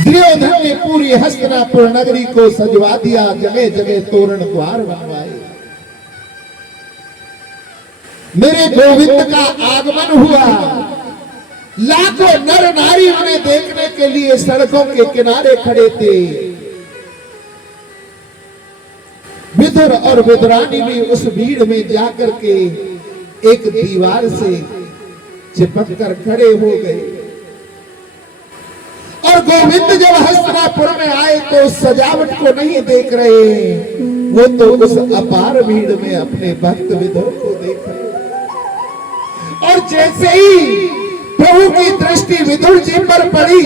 दुर्योधन ने पूरी हस्तिनापुर नगरी को सजवा दिया, जगह जगह तोरण द्वार बनवाए। मेरे गोविंद का आगमन हुआ। लाखों नर नारी उन्हें देखने के लिए सड़कों के किनारे खड़े थे। विदुर और विदुरानी भी उस भीड़ में जाकर के एक दीवार से चिपक कर खड़े हो गए। और गोविंद जब हस्तिनापुर में आए तो उस सजावट को नहीं देख रहे, वो तो उस अपार भीड़ में अपने भक्त विदुर को देख रहे। और जैसे ही प्रभु की दृष्टि विदुर जी पर पड़ी,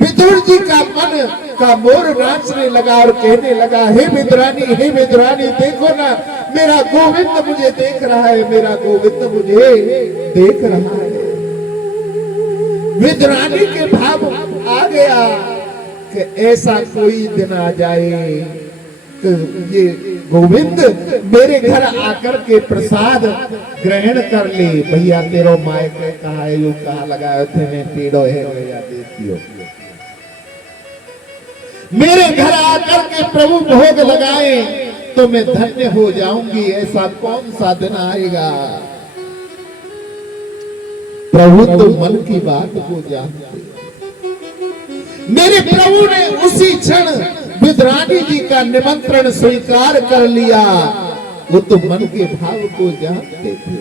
विदुर जी का मन का मोर नाचने लगा और कहने लगा, हे विदुरानी देखो ना, मेरा गोविंद मुझे देख रहा है, मेरा गोविंद मुझे देख रहा है। विदुरानी के भाव आ गया कि ऐसा कोई दिन आ जाए कि ये गोविंद मेरे घर आकर के प्रसाद ग्रहण कर ले। भैया तेरो मायक कहा है, यू कहा लगाए थे मैं टेढ़ो है भैया देखियो। मेरे घर आकर के प्रभु भोग लगाए तो मैं धन्य हो जाऊंगी। ऐसा कौन सा दिन आएगा? प्रभु तो मन की बात को जानते। मेरे प्रभु ने उसी क्षण विदुरानी जी का निमंत्रण स्वीकार कर लिया। वो तो मन के भाव को जानते थे।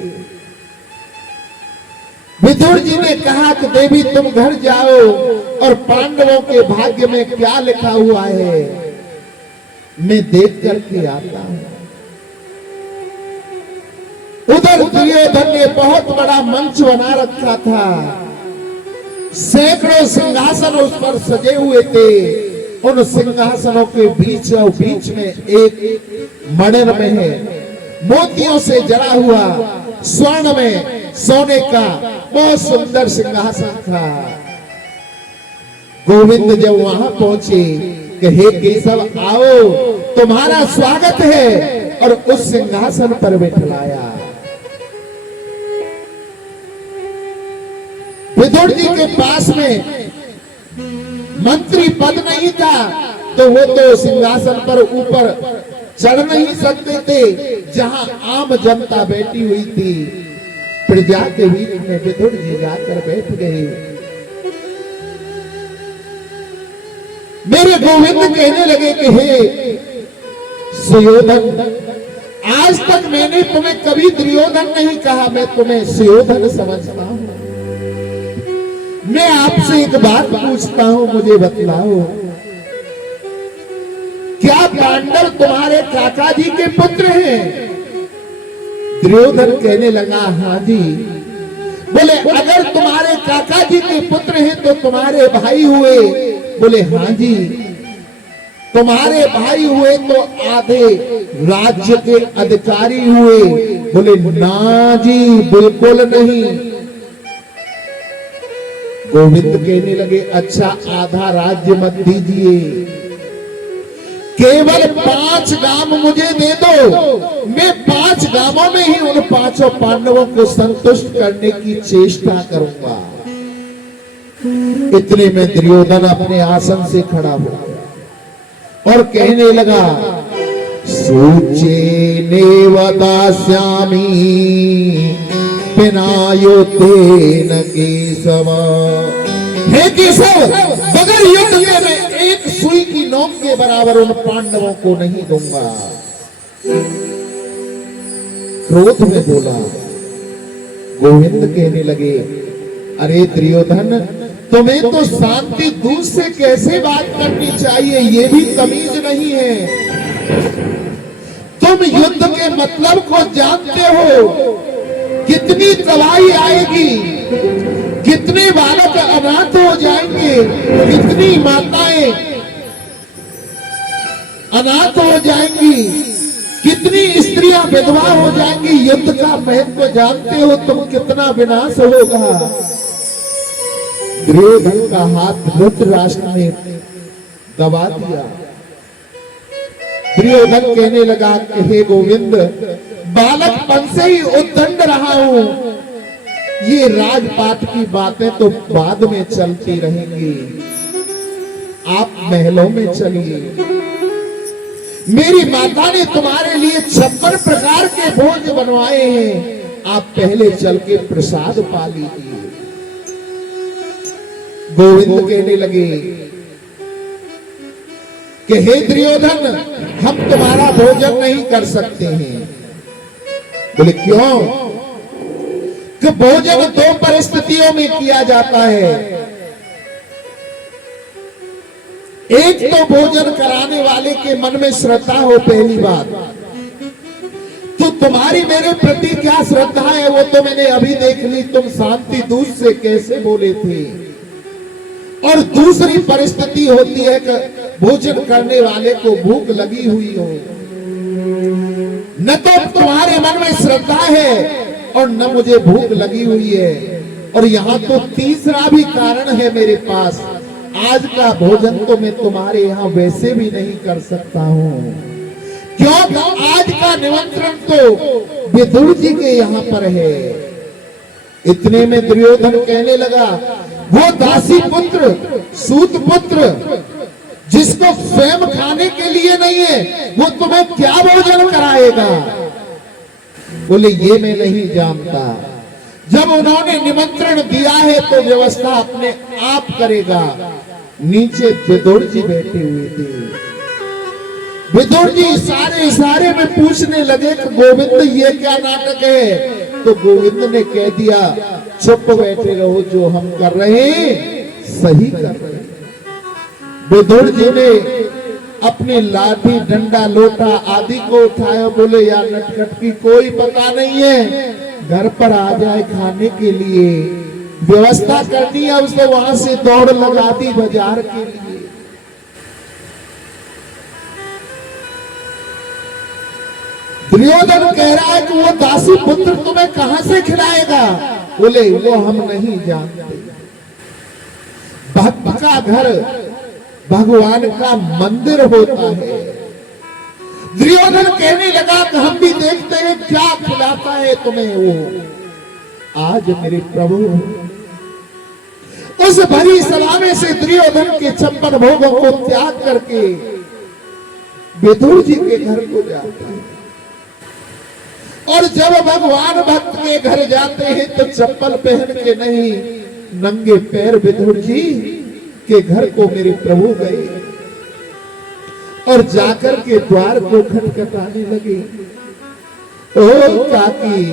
विदुर जी ने कहा कि देवी तुम घर जाओ और पांडवों के भाग्य में क्या लिखा हुआ है मैं देख करके आता हूं। उधर दुर्योधन ने बहुत बड़ा मंच बना रखा था। सैकड़ों सिंहासन उस पर सजे हुए थे। उन सिंहासनों के बीच में एक मणिर में है, मोतियों से जड़ा हुआ, स्वर्ण में सोने का बहुत सुंदर सिंहासन था। गोविंद जब वहां पहुंचे कि हे केशव आओ, तुम्हारा स्वागत है, और उस सिंहासन पर बैठलाया। विदुर जी के पास में मंत्री पद नहीं था, तो वो तो सिंहासन पर ऊपर चढ़ नहीं सकते थे जहां आम जनता बैठी हुई थी। प्रजा के बीच में विदुर जी जाकर बैठ गए। मेरे गोविंद कहने लगे कि हे सुयोधन, आज तक मैंने तुम्हें कभी दुर्योधन नहीं कहा, मैं तुम्हें सुयोधन समझता हूं। मैं आपसे एक बात पूछता हूं, मुझे बतलाओ, क्या पांडव तुम्हारे काका जी के पुत्र हैं? दुर्योधन कहने लगा हाँ जी। बोले अगर तुम्हारे काका जी के पुत्र हैं तो तुम्हारे भाई हुए? बोले हाँ जी। तुम्हारे भाई हुए तो आधे राज्य के अधिकारी हुए? बोले ना जी, बिल्कुल नहीं। गोविंद कहने लगे अच्छा आधा राज्य मत दीजिए, केवल 5 गांव मुझे दे दो, मैं 5 गांवों में ही उन 5 पांडवों को संतुष्ट करने की चेष्टा करूंगा। इतने में दुर्योधन अपने आसन से खड़ा हुआ और कहने लगा सूचे नेवदास्यामी पिनायोतेन केशव। हे केशव, बगैर युद्ध के मैं एक सुई की नोक के बराबर उन पांडवों को नहीं दूंगा। क्रोध में बोला। गोविंद कहने लगे अरे दुर्योधन, तुम्हें तो शांति दूत से कैसे बात करनी चाहिए, ये भी तमीज नहीं है। तुम युद्ध के मतलब को जानते हो। कितनी तबाही आएगी, कितने बालक अनाथ हो जाएंगे, कितनी माताएं अनाथ हो जाएंगी, कितनी स्त्रियां विधवा हो जाएंगी। युद्ध का महत्व जानते हो तुम, कितना विनाश होगा। दुर्योधन का हाथ धृतराष्ट्र ने दबा दिया। दुर्योधन कहने लगा कि हे गोविंद, बालकपन से ही उद्दंड रहा हूं, ये राजपाट की बातें तो बाद में चलती रहेंगी। आप महलों में चलिए। मेरी माता ने तुम्हारे लिए 56 प्रकार के भोज बनवाए हैं, आप पहले चल के प्रसाद पा लीजिए। गोविंद कहने लगे कि हे दुर्योधन, हम तुम्हारा भोजन नहीं कर सकते हैं। बोले क्यों? कि भोजन 2 परिस्थितियों में किया जाता है। एक तो भोजन कराने वाले के मन में श्रद्धा हो, पहली बात। तो तुम्हारी मेरे प्रति क्या श्रद्धा है वो तो मैंने अभी देख ली, तुम शांति दूत से कैसे बोले थे। और दूसरी परिस्थिति होती है कि भोजन करने वाले को भूख लगी हुई हो। न तो तुम्हारे मन में श्रद्धा है और न मुझे भूख लगी हुई है। और यहाँ तो तीसरा भी कारण है मेरे पास। आज का भोजन तो मैं तुम्हारे यहाँ वैसे भी नहीं कर सकता हूँ, क्योंकि आज का निमंत्रण तो विदुर जी के यहाँ पर है। इतने में दुर्योधन कहने लगा, वो दासी पुत्र, सूत पुत्र, जिसको स्वयं खाने के लिए नहीं है, वो तुम्हें क्या भोजन कराएगा? बोले ये मैं नहीं जानता। जब उन्होंने निमंत्रण दिया है तो व्यवस्था अपने आप करेगा। नीचे विदुर जी बैठे हुए थे। विदुर जी इशारे में पूछने लगे कि गोविंद ये क्या नाटक है? तो गोविंद ने कह दिया, चुप बैठे रहो, जो हम कर रहे हैं सही कर रहे हैं। विदुर जी ने अपनी लाठी, डंडा, लोटा आदि को उठाया। बोले यार नटखट की कोई पता नहीं है, घर पर आ जाए खाने के लिए, व्यवस्था करनी है। उसने वहां से दौड़ लगा दी बाजार के लिए। दुर्योधन कह रहा है कि वो दासी पुत्र तुम्हें कहां से खिलाएगा? बोले वो हम नहीं जानते। भक्त का घर भगवान का मंदिर होता है। दुर्योधन कहने लगा कि हम भी देखते हैं क्या खिलाता है तुम्हें वो। आज मेरे प्रभु उस भरी सभा में से दुर्योधन के 56 भोगों को त्याग करके विदुर जी के घर को जाता है। और जब भगवान भक्त के घर जाते हैं तो चप्पल पहन के नहीं, नंगे पैर विदुर जी के घर को मेरे प्रभु गए और जाकर के द्वार को खटखटाने लगे। ओ काकी,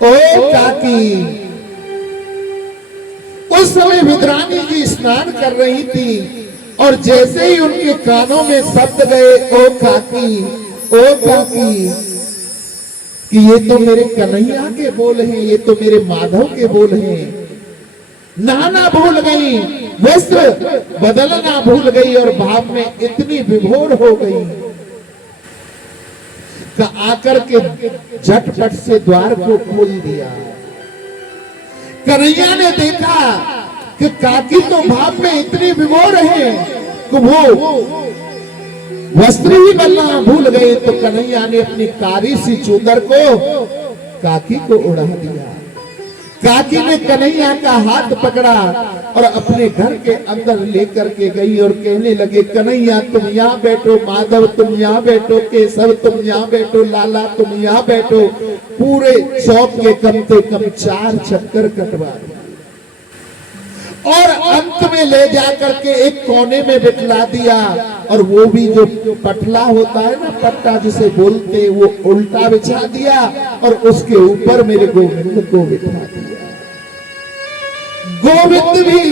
ओ काकी। उस समय विद्रानी जी स्नान कर रही थी और जैसे ही उनके कानों में शब्द गए, ओ काकी, ओ काकी, कि ये तो मेरे कन्हैया के बोल हैं, ये तो मेरे माधव के बोल हैं। नहाना भूल गई, वस्त्र बदलना भूल गई और भाव में इतनी विभोर हो गई कि आकर के झटपट से द्वार को खोल दिया। कन्हैया ने देखा कि काकी तो भाव में इतनी विभोर है कि वो वस्त्र ही बदलना भूल गए। तो कन्हैया ने अपनी कारी सी चूदर को काकी को उड़ा दिया। काकी ने कन्हैया का हाथ पकड़ा और अपने घर के अंदर लेकर के गई और कहने लगे, कन्हैया तुम यहाँ बैठो, माधव तुम यहाँ बैठो, केशव तुम यहाँ बैठो, लाला तुम यहाँ बैठो। पूरे चौक के कम से कम 4 चक्कर कटवा और अंत में ले जाकर के एक कोने में बिठला दिया। और वो भी जो पटला होता है ना, पट्टा जिसे बोलते, वो उल्टा बिछा दिया और उसके ऊपर मेरे गोविंद को बिठा दिया। गोविंद भी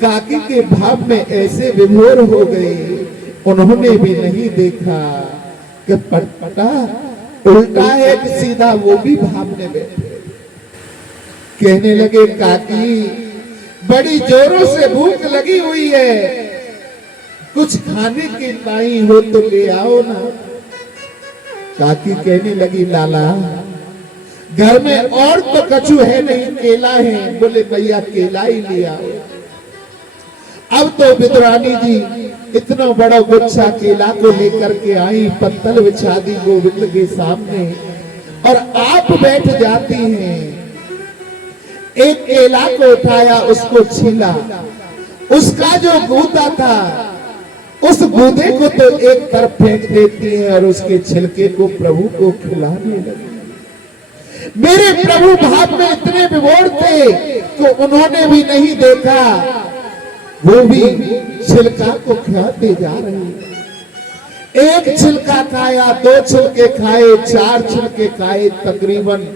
काकी के भाव में ऐसे विभोर हो गए, उन्होंने भी नहीं देखा कि पट्टा उल्टा है कि सीधा, वो भी भाव में बैठे। कहने लगे, काकी बड़ी जोरों से भूख लगी हुई है, कुछ खाने की लाई हो तो ले आओ ना। काकी कहने लगी, लाला घर में और तो कछु है नहीं, केला है। बोले भैया केला ही ले आओ। अब तो विद्रानी जी इतना बड़ा गुच्छा केला को लेकर के आई, पत्तल बिछा दी गोविंद के सामने और आप बैठ जाती हैं। एक केला को उठाया, उसको छीला, उसका जो गूदा था उस गूदे को तो एक तरफ फेंक देती है और उसके छिलके को प्रभु को खिलाने लगी। मेरे प्रभु भाव में इतने विभोर थे कि उन्होंने भी नहीं देखा, वो भी छिलका को खाते जा रहे हैं। एक छिलका खाया, 2 छिलके खाए, 4 छिलके खाए, तकरीबन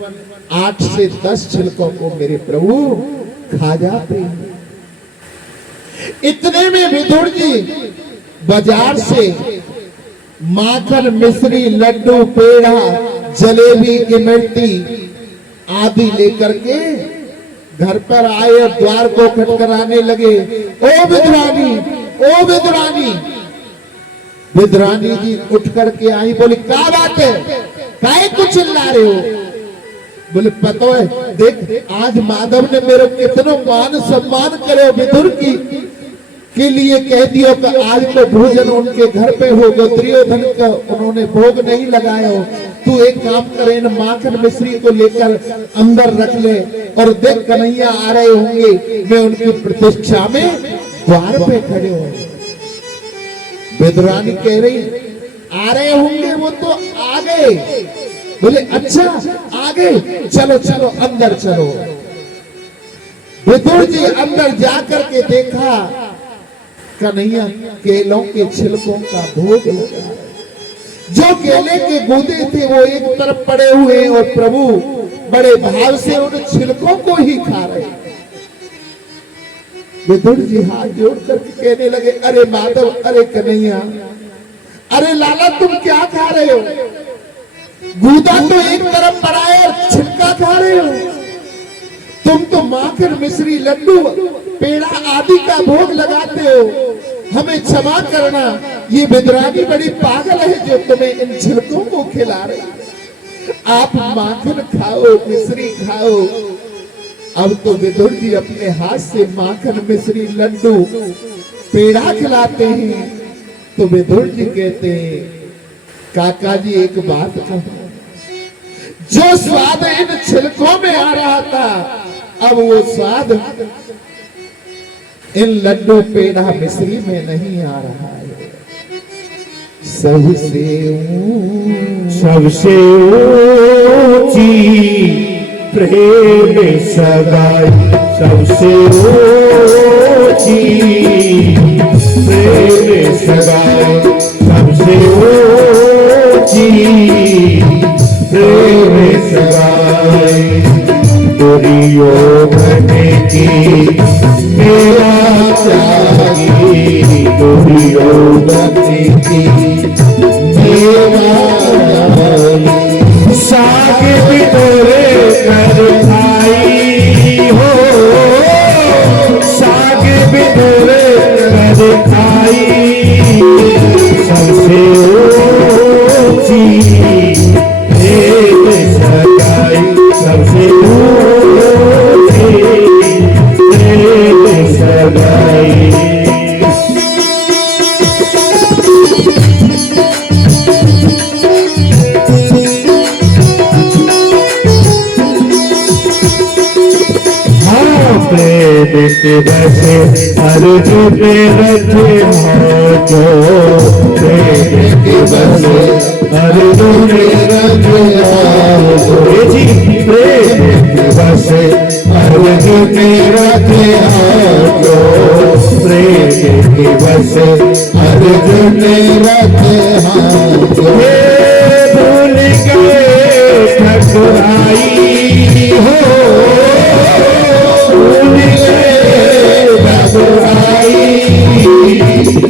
8 से 10 छिलकों को मेरे प्रभु खा जाते हैं। इतने में विदुर जी बाजार से माखन, मिश्री, लड्डू, पेड़ा, जलेबी, इमरती आदि लेकर के घर पर आए और द्वार को खटखटाने लगे। ओ विदुरानी, ओ विदुरानी। विदुरानी जी उठ करके आई, बोली क्या बात है, काहे को चिल्ला रहे हो? बोले पता है, देख आज माधव ने मेरे कितनो मान सम्मान करे, विदुर की के लिए कह दियो कि आज तो भोजन उनके घर पे हो, दुर्योधन का उन्होंने भोग नहीं लगाया हो। तू एक काम करे, न माखन मिश्री को लेकर अंदर रख ले और देख कन्हैया आ रहे होंगे, मैं उनकी प्रतीक्षा में द्वार पे खड़े हो। विदुरानी कह रही आ रहे होंगे, वो तो आ गए। बोले अच्छा आ गए, चलो चलो अंदर चलो। विदुर जी अंदर जाकर के देखा कन्हैया केलों के छिलकों का भोग लगा। जो केले के गूदे थे वो एक तरफ पड़े हुए और प्रभु बड़े भाव से उन छिलकों को ही खा रहे। विदुर जी हाथ जोड़ करके कहने लगे, अरे माधव, अरे कन्हैया, अरे लाला तुम क्या खा रहे हो? गूदा तो एक तरफ पड़ा है और छिलका खा रहे हो। तुम तो माखन, मिश्री, लड्डू, पेड़ा आदि का भोग लगाते हो। हमें क्षमा करना, ये विदुरानी बड़ी पागल है जो तुम्हें इन छिलकों को खिला रही। आप माखन खाओ, मिश्री खाओ। अब तो विदुर जी अपने हाथ से माखन, मिश्री, लड्डू, पेड़ा खिलाते हैं। तो विदुर जी कहते हैं, काका जी एक बात कहूं, जो स्वाद इन छिलकों में आ रहा था, अब वो स्वाद इन लड्डू, पेड़ा, मिश्री में नहीं आ रहा है। सबसे ऊंची प्रेम सगाई, सबसे ऊंची प्रेम सगाई, सबसे ऊंची प्रेम सगाई। दुर्योधन की मेरा चाहिए, दुर्योधन की मेरा चाहिए। साग बिटोरे कर खाई हो, साग बिटोरे कर खाई, सबसे ऊंची प्रेम सगाई, सबसे ऊंची प्रेम सगाई। प्रेम के बसे अर्जुन रखे हो, प्रेम के बसे अर्जुन रखे हो जी, प्रेम के बसे अर्जुन रखे हो, प्रेम के बसे अर्जुन रखे हो। भूल गए ठकुराई हो,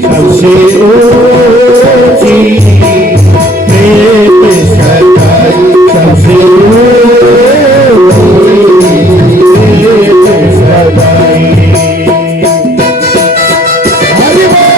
सबसे ऊंची प्रेम सगाई, सबसे ऊंची प्रेम सगाई। हरि बोल।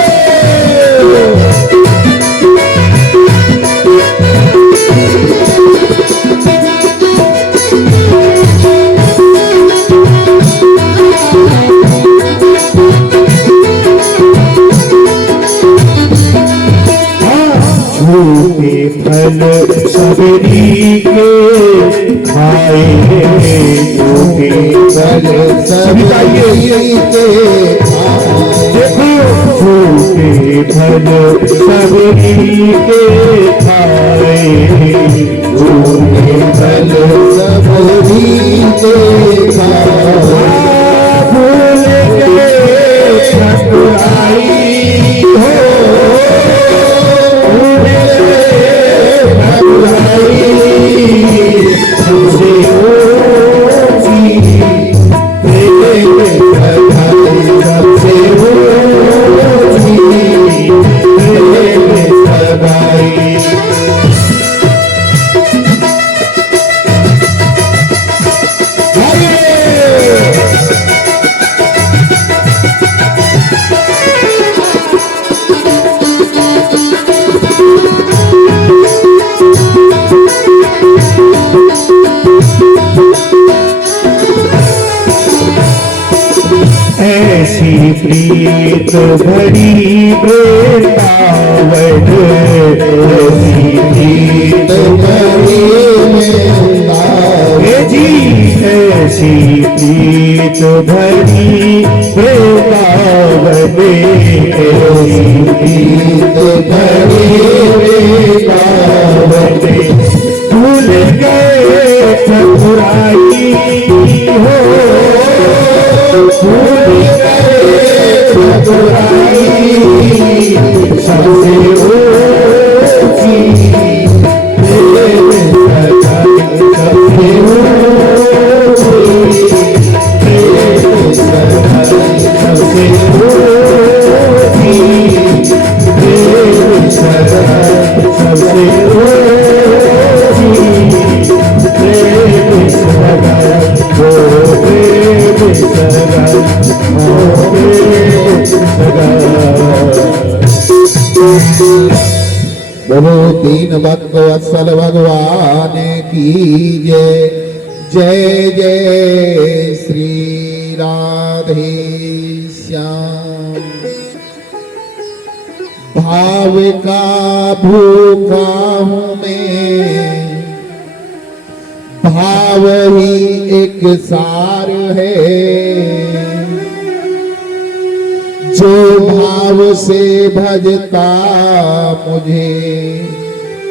झूठे फल सबरी के खाए, झूठे फल सबरी के खाए, भल सबरी के खाए, झूठे भल सबरी के खाए। भूल गए ठकुराई हो, भूल गए ठकुराई, तुझे होगी प्रेम सगाई, सबसे होगी प्रेम सगाई। ऐसी प्रीत भरी वृंदावन, ऐसी प्रीत भरी वृंदावन जी, ऐसी प्रीत भरी वृंदावन, ऐसी प्रीत भरी वृंदावन, भूल गए ठकुराई हो, भूल गए ठकुराई, सबसे होगी प्रेम सगाई, सबसे होगी प्रेम सगाई, सबसे होगी प्रेम सगाई, सबसे होगी प्रेम सगाई, प्रेम सगाई, प्रेम सगाई। बोलो तीन भक्त वत्सल भगवान की जय। जय जय श्री राधे श्याम। भाव का भूखा हूँ मैं, भाव ही एक सार है। जो भाव से भजता मुझे,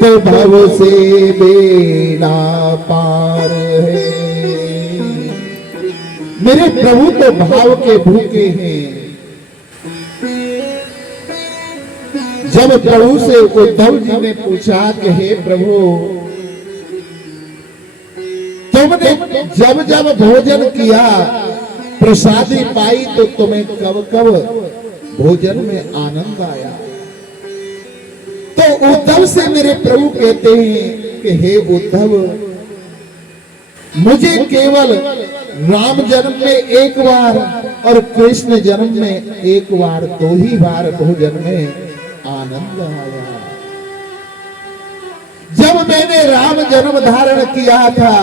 तो भव से बेड़ा पार है। मेरे प्रभु तो भाव के भूखे हैं। जब प्रभु से उद्धव जी ने पूछा कि हे प्रभु, तुमने जब जब भोजन किया, प्रसादी पाई, तो तुम्हें कब कब भोजन में आनंद आया? तो उद्धव से मेरे प्रभु कहते हैं कि हे उद्धव, मुझे केवल राम जन्म में एक बार और कृष्ण जन्म में एक बार, दो ही बार भोजन में आनंद आया। जब मैंने राम जन्म धारण किया था,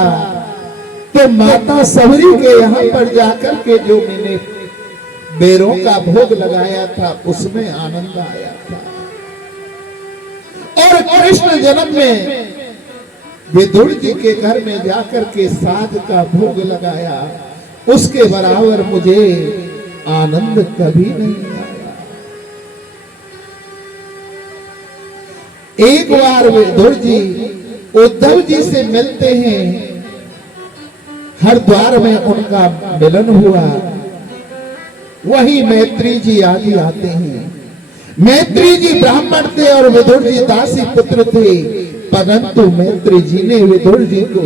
तो माता सबरी के यहाँ पर जाकर के जो मैंने बेरों का भोग लगाया था, उसमें आनंद आया था। और कृष्ण जन्म में विदुर जी के घर में जाकर के साध का भोग लगाया, उसके बराबर मुझे आनंद कभी नहीं आया। एक बार विदुर जी उद्धव जी से मिलते हैं, हरिद्वार में उनका मिलन हुआ। वही मैत्री जी आदि आते हैं। मैत्री जी ब्राह्मण थे और विदुर जी दासी पुत्र थे, परंतु मैत्री जी ने विदुर जी को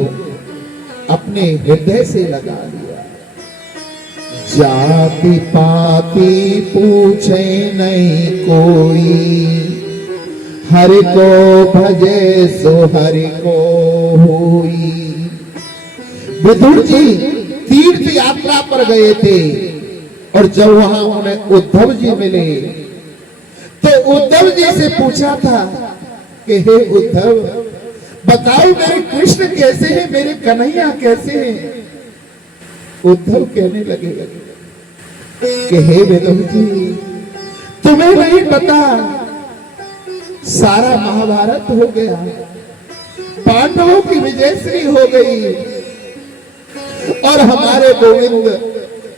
अपने हृदय से लगा लिया। जाति पाति पूछे नहीं कोई, हरि को भजे सो हरि को होई। विदुर जी तीर्थ यात्रा पर गए थे और जब वहां उन्हें उद्धव जी मिले, तो उद्धव जी से पूछा था कि हे उद्धव, बताओ मेरे कृष्ण कैसे हैं, मेरे कन्हैया कैसे हैं? उद्धव कहने लगे कि हे विदुर जी, तुम्हें नहीं पता, सारा महाभारत हो गया, पांडवों की विजयश्री हो गई और हमारे गोविंद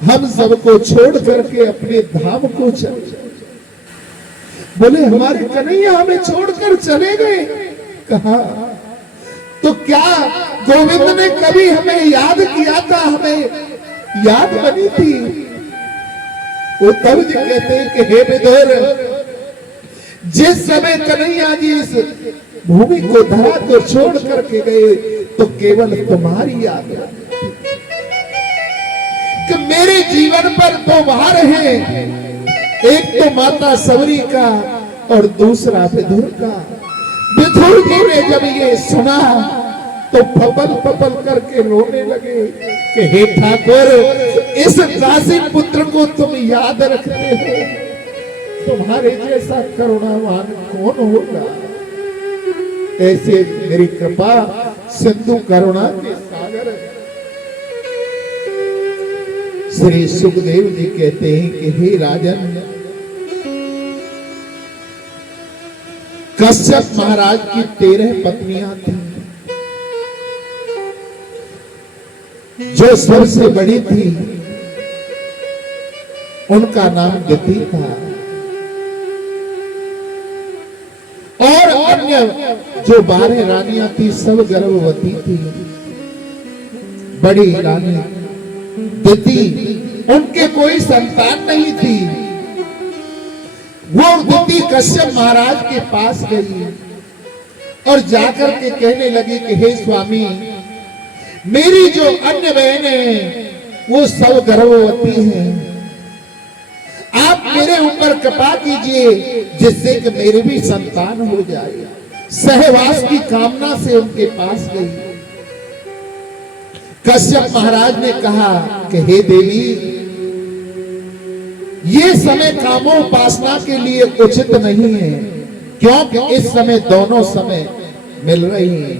हम सबको छोड़ करके अपने धाम को चले। बोले हमारे कन्हैया हमें छोड़कर चले गए। कहा तो क्या गोविंद ने कभी हमें याद किया था, हमें याद बनी थी? वो तब जी कहते हैं कि हे विदुर, जिस समय कन्हैया जी इस भूमि को धरा को छोड़ करके गए तो केवल तुम्हारी याद है कि मेरे जीवन पर दो भार हैं, एक तो माता सबरी का और दूसरा विदुर का। विदुर जी ने जब ये सुना तो फपल फपल करके रोने लगे कि हे ठाकुर, इस दासी पुत्र को तुम याद रखते हो, तुम्हारे जैसा करुणावान कौन होगा? ऐसे मेरी कृपा सिंधु करुणा के सागर श्री सुखदेव जी कहते हैं कि हे राजन, कश्यप महाराज की 13 पत्नियां थी। जो सबसे बड़ी थी उनका नाम दिति था और अन्य जो 12 रानियां थी सब गर्भवती थी। बड़ी रानी दिति, उनके कोई संतान नहीं थी। वो दिति कश्यप महाराज के पास गई और जाकर के कहने लगी कि हे स्वामी, मेरी जो अन्य बहनें हैं वो सब गर्भवती हैं, आप मेरे ऊपर कृपा कीजिए जिससे कि मेरी भी संतान हो जाए। सहवास की कामना से उनके पास गई। कश्यप महाराज ने कहा कि हे देवी, ये समय कामोपासना के लिए उचित नहीं है, क्योंकि इस समय दोनों समय मिल रही हैं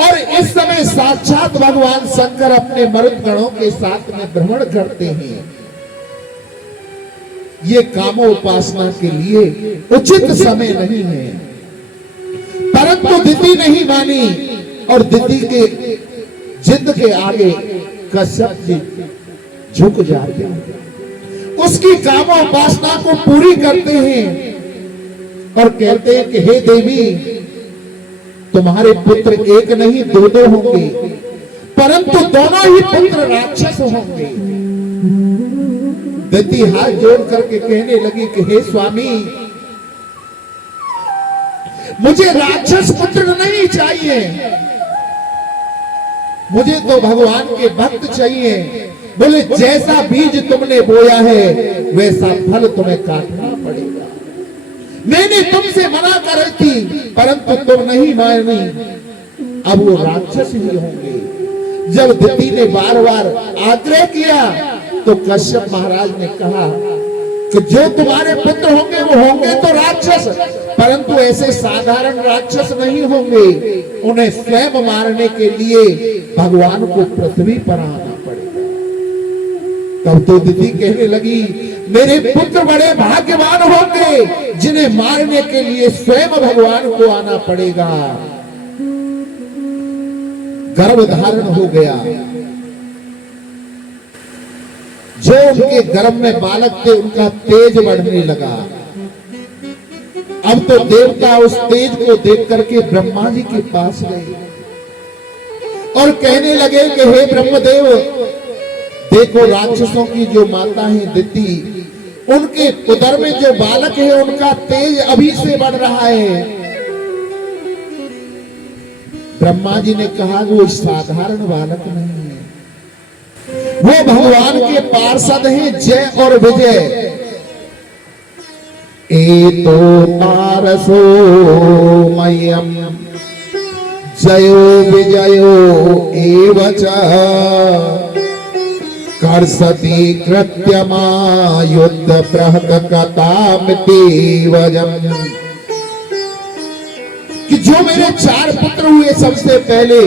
और इस समय साक्षात भगवान शंकर अपने मरुत गणों के साथ में भ्रमण करते हैं। ये कामोपासना के लिए उचित समय नहीं है। परंतु दिति नहीं मानी और दिति के जिद के आगे कश्यप जी झुक जाते हैं, उसकी कामोपासना को पूरी करते हैं और कहते हैं कि हे देवी, तुम्हारे पुत्र एक नहीं दो होंगे, परंतु दोनों ही पुत्र राक्षस होंगे। दिति हाथ जोड़ करके कहने लगी कि हे स्वामी, मुझे राक्षस पुत्र नहीं चाहिए, मुझे तो भगवान के भक्त चाहिए। बोले जैसा बीज तुमने बोया है वैसा फल तुम्हें काटना पड़ेगा। मैंने तुमसे मना कर रही थी परंतु तुम नहीं मानी, अब वो राक्षस ही होंगे। जब दिति ने बार बार आग्रह किया तो कश्यप महाराज ने कहा कि जो तुम्हारे पुत्र होंगे वो होंगे तो राक्षस, परंतु ऐसे साधारण राक्षस नहीं होंगे, उन्हें स्वयं मारने के लिए भगवान को पृथ्वी पर आना पड़ेगा। तब तो दिति कहने लगी, मेरे पुत्र बड़े भाग्यवान होंगे जिन्हें मारने के लिए स्वयं भगवान को आना पड़ेगा। गर्भ धारण हो गया। जो उनके गर्भ में बालक थे उनका तेज बढ़ने लगा। अब तो देवता उस तेज को देख करके ब्रह्मा जी के पास गए और कहने लगे कि हे ब्रह्मदेव, देखो राक्षसों की जो माता है दिति, उनके उदर में जो बालक है उनका तेज अभी से बढ़ रहा है। ब्रह्मा जी ने कहा वो साधारण बालक नहीं है, वो भगवान के पार्षद हैं जय और विजय। एतो पारसो मय्यम जयो विजयो एवच कर्षति कृत्यमा युद्ध बृहत कथामिति वजम। कि जो मेरे 4 पुत्र हुए सबसे पहले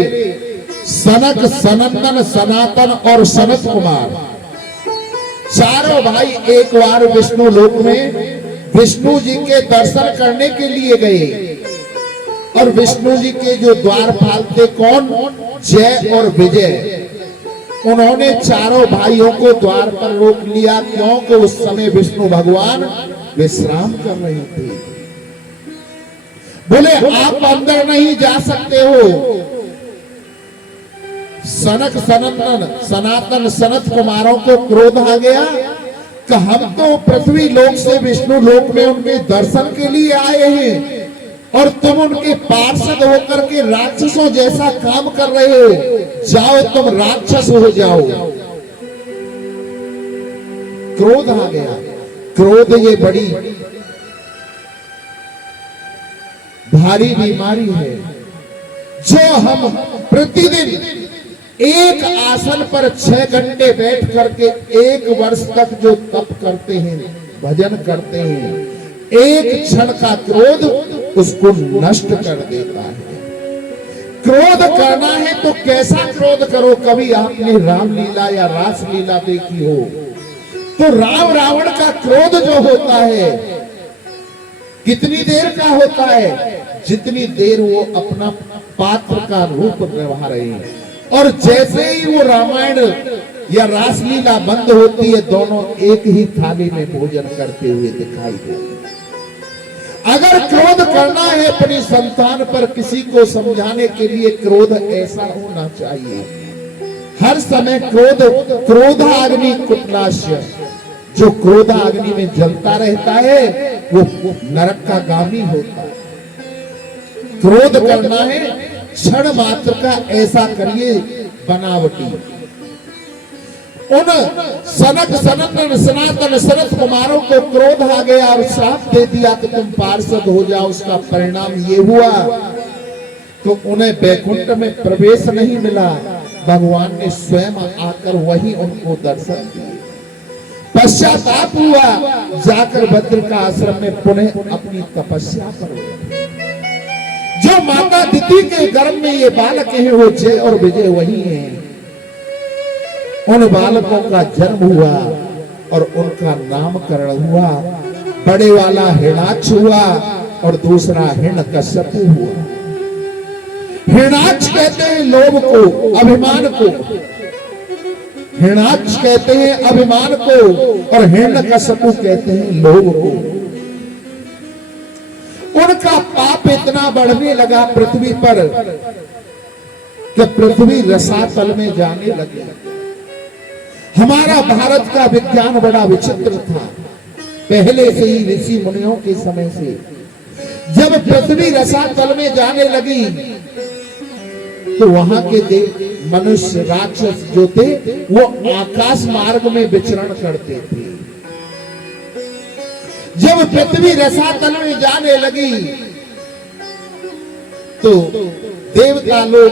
सनक, सनंदन, सनातन और सनत कुमार, चारों भाई एक बार विष्णु लोक में विष्णु जी के दर्शन करने के लिए गए और विष्णु जी के जो द्वारपाल थे कौन, जय और विजय, उन्होंने चारों भाइयों को द्वार पर रोक लिया, क्योंकि उस समय विष्णु भगवान विश्राम कर रही थी। बोले आप अंदर नहीं जा सकते हो। सनातन सनत कुमारों को क्रोध आ गया कि हम तो पृथ्वी लोक से विष्णु लोक में उनके दर्शन के लिए आए हैं और तुम उनके पार्षद होकर के राक्षसों जैसा काम कर रहे हो। जाओ तुम राक्षस हो जाओ। क्रोध आ गया। क्रोध ये बड़ी भारी बीमारी है जो हम प्रतिदिन एक आसन पर 6 घंटे बैठ करके 1 वर्ष तक जो तप करते हैं, भजन करते हैं, एक क्षण का क्रोध उसको नष्ट कर देता है। क्रोध करना है तो कैसा क्रोध करो। कभी आपने रामलीला या रास लीला देखी हो तो राम रावण का क्रोध जो होता है कितनी देर का होता है? जितनी देर वो अपना पात्र का रूप निभा रहे हैं। और जैसे ही वो रामायण या रासलीला बंद होती है, दोनों एक ही थाली में भोजन करते हुए दिखाई देते। अगर क्रोध करना है अपनी संतान पर, किसी को समझाने के लिए क्रोध ऐसा होना चाहिए। हर समय क्रोधाग्नि कुटनाश्य, जो क्रोधाग्नि में जलता रहता है वो नरक का गामी होता है। क्रोध करना है क्षण मात्र का, ऐसा करिए बनावटी। उन सनातन सनत कुमारों को क्रोध आ गया और श्राप दे दिया कि तुम पार्षद हो जाओ। उसका परिणाम ये हुआ तो उन्हें वैकुंठ में प्रवेश नहीं मिला। भगवान ने स्वयं आकर वही उनको दर्शन दिए। पश्चाताप हुआ, जाकर भद्र का आश्रम में पुनः अपनी तपस्या करो। जो माता दिति के गर्भ में ये बालक हैं वो जय और विजय वही हैं। उन बालकों का जन्म हुआ और उनका नामकरण हुआ। बड़े वाला हिरणाक्ष हुआ और दूसरा हिरण्यकश्यप हुआ। हिरणाक्ष कहते हैं लोभ को, अभिमान को। हिरणाक्ष कहते हैं अभिमान को और हिरण्यकश्यप कहते हैं लोभ को। उनका पाप इतना बढ़ने लगा पृथ्वी पर कि पृथ्वी रसातल में जाने लगी। हमारा भारत का विज्ञान बड़ा विचित्र था। पहले से ही ऋषि मुनियों के समय से जब पृथ्वी रसातल में जाने लगी तो वहां के मनुष्य राक्षस जो थे वो आकाश मार्ग में विचरण करते थे। जब पृथ्वी रसातल में जाने लगी तो देवता लोग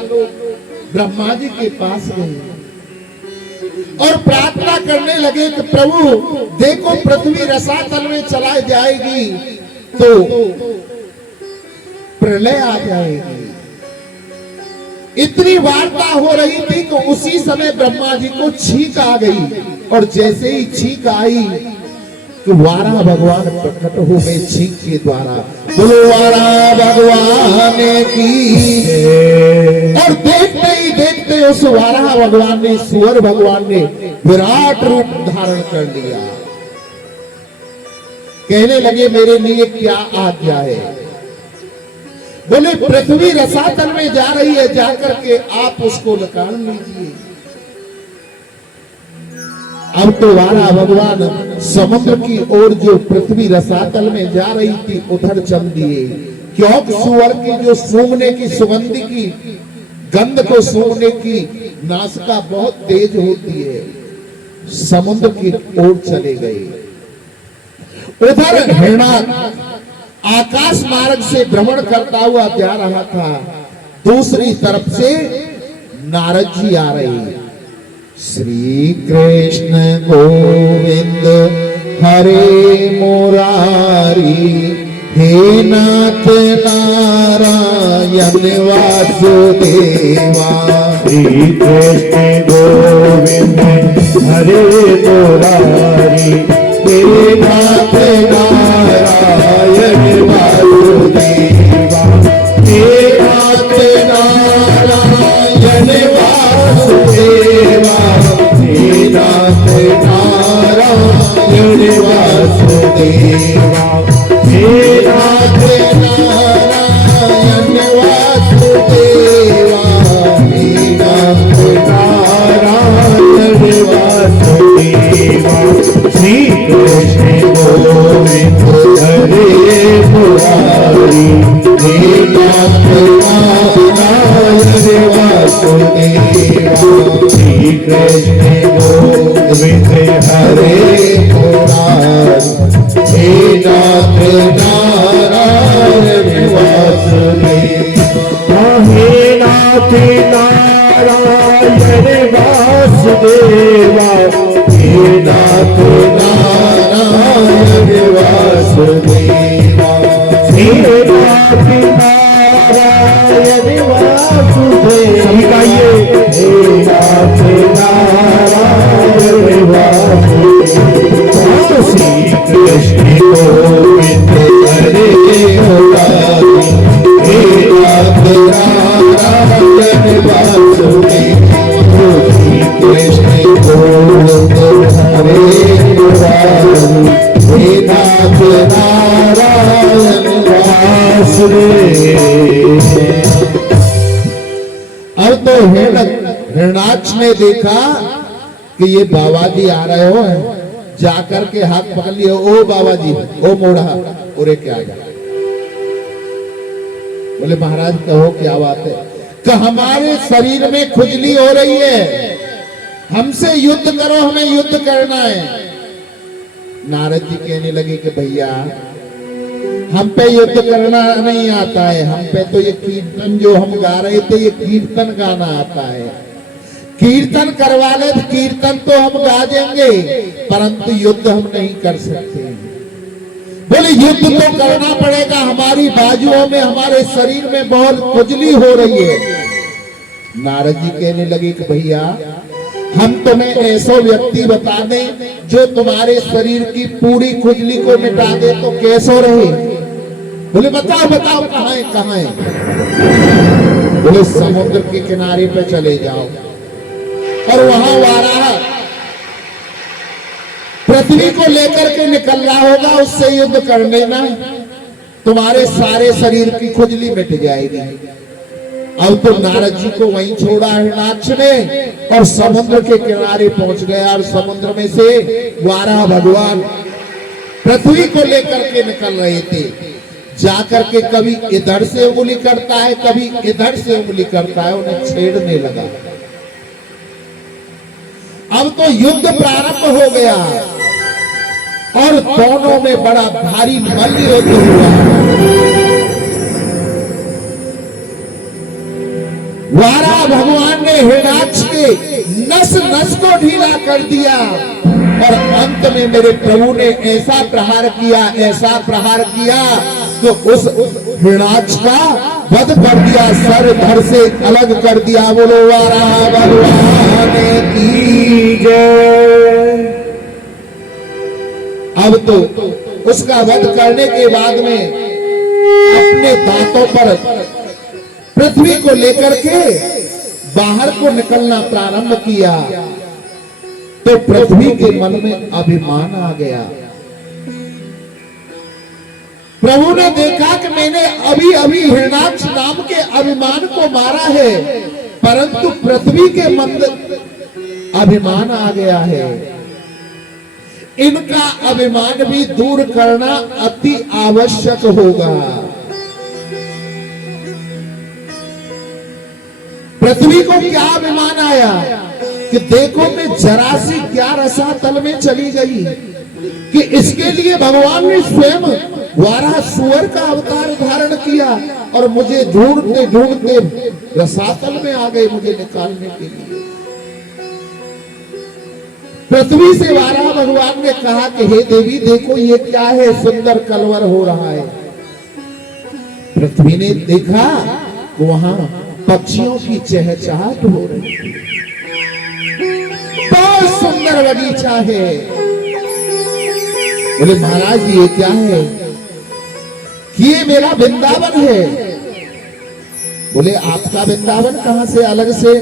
ब्रह्मा जी के पास गए और प्रार्थना करने लगे कि प्रभु देखो पृथ्वी रसातल में चला जाएगी तो प्रलय आ जाएगी। इतनी वार्ता हो रही थी कि उसी समय ब्रह्मा जी को छींक आ गई और जैसे ही छींक आई तो वारा भगवान प्रकट हो गए छींक के द्वारा। बोलो वारा भगवान की। और देखते ही देखते उस वारा भगवान ने, सुअर भगवान ने विराट रूप धारण कर लिया। कहने लगे मेरे लिए क्या आज्ञा है? बोले पृथ्वी रसातल में जा रही है, जाकर के आप उसको निकाल लीजिए। अब तो वारा भगवान समुद्र की ओर जो पृथ्वी रसातल में जा रही थी उधर चल दिए, क्योंकि सुअर की जो सूंघने की सुगंध की गंध को सूंघने की नासिका बहुत तेज होती है। समुद्र की ओर चले गए। उधर हिरणाक्ष आकाश मार्ग से भ्रमण करता हुआ जा रहा था। दूसरी तरफ से नारद जी आ रहे। श्री कृष्ण गोविंद हरे मुरारी, हे नाथ नारायण वासुदेवा। श्री कृष्ण गोविंद हरे मुरारी, हे नाथ नारायण वासुदेवा। हे नाथ नारायण वासुदेवा। हे नाथ नारायण वासुदेवा। हरे मुरारी हे नाथ नारायण वासुदेवा हे नाथ नारायण वासुदेवा हे नाथ नारायण वासुदेवा हे नाथ नारायण वासुदेवा गाइए हे नाथ नारायण वासुदेवा श्री कृष्ण गोविंद हरे मुरारी हे नाथ नारायण वासुदेवा श्री कृष्ण गोविंद हरे मुरारी हे नाथ नारायण वासुदेवा। अब तो हिरणाक्ष ने देखा कि ये बाबा जी आ रहे हो, जाकर के हाथ पकड़ लिए, ओ बाबा जी, ओ मोड़ा, उरे क्या गया। बोले महाराज कहो क्या बात है। कि हमारे शरीर में खुजली हो रही है, हमसे युद्ध करो, हमें युद्ध करना है। नारद जी कहने लगे कि भैया हम पे युद्ध करना नहीं आता है, हम पे तो ये कीर्तन जो हम गा रहे थे ये कीर्तन गाना आता है। कीर्तन करवा ले तो कीर्तन तो हम गा देंगे, परंतु युद्ध हम नहीं कर सकते। बोले युद्ध तो करना पड़ेगा, हमारी बाजुओं में हमारे शरीर में बहुत खुजली हो रही है। नारद जी कहने लगे कि भैया हम तुम्हें ऐसा व्यक्ति बता दें जो तुम्हारे शरीर की पूरी खुजली को मिटा दे तो कैसा रहे। बोले बताओ बताओ कहाँ है कहाँ है। बोले समुद्र के किनारे पे चले जाओ और वहां वाराह पृथ्वी को लेकर के निकल रहा होगा, उससे युद्ध कर लेना, तुम्हारे सारे शरीर की खुजली मिट जाएगी। अब तो नारद जी को वहीं छोड़ा हिरणाक्ष ने और समुद्र के किनारे पहुंच गया और समुद्र में से वाराह भगवान पृथ्वी को लेकर के निकल रहे थे। जाकर के कभी इधर से उंगली करता है, कभी इधर से उंगली करता है, उन्हें छेड़ने लगा। अब तो युद्ध प्रारंभ हो गया और दोनों में बड़ा भारी मल्ल युद्ध हुआ। वाराह भगवान ने हिरणाक्ष के नस नस को ढीला कर दिया और अंत में मेरे प्रभु ने ऐसा प्रहार किया तो उस हिरणाक्ष का वध कर दिया, सर धड़ से अलग कर दिया। बोलो वाराह भगवान की जय। अब तो उसका वध करने के बाद में अपने दांतों पर पृथ्वी को लेकर के बाहर को निकलना प्रारंभ किया तो पृथ्वी के मन में अभिमान आ गया। प्रभु ने देखा कि मैंने अभी अभी हिरणाक्ष नाम के अभिमान को मारा है, परंतु पृथ्वी के मन अभिमान आ गया है। इनका अभिमान भी दूर करना अति आवश्यक होगा। पृथ्वी को क्या अभिमान आया कि देखो मैं जरा सी क्या रसातल में चली गई कि इसके लिए भगवान ने स्वयं वाराह सुअर का अवतार धारण किया और मुझे ढूंढते ढूंढते रसातल में आ गए मुझे निकालने के लिए। पृथ्वी से वाराह भगवान ने कहा कि हे देवी देखो ये क्या है, सुंदर कलवर हो रहा है। पृथ्वी ने देखा वहां पक्षियों की चहचहाट हो रही है, बहुत सुंदर बगीचा है। बोले महाराज ये क्या है? कि ये मेरा वृंदावन है। बोले आपका वृंदावन कहां से अलग से?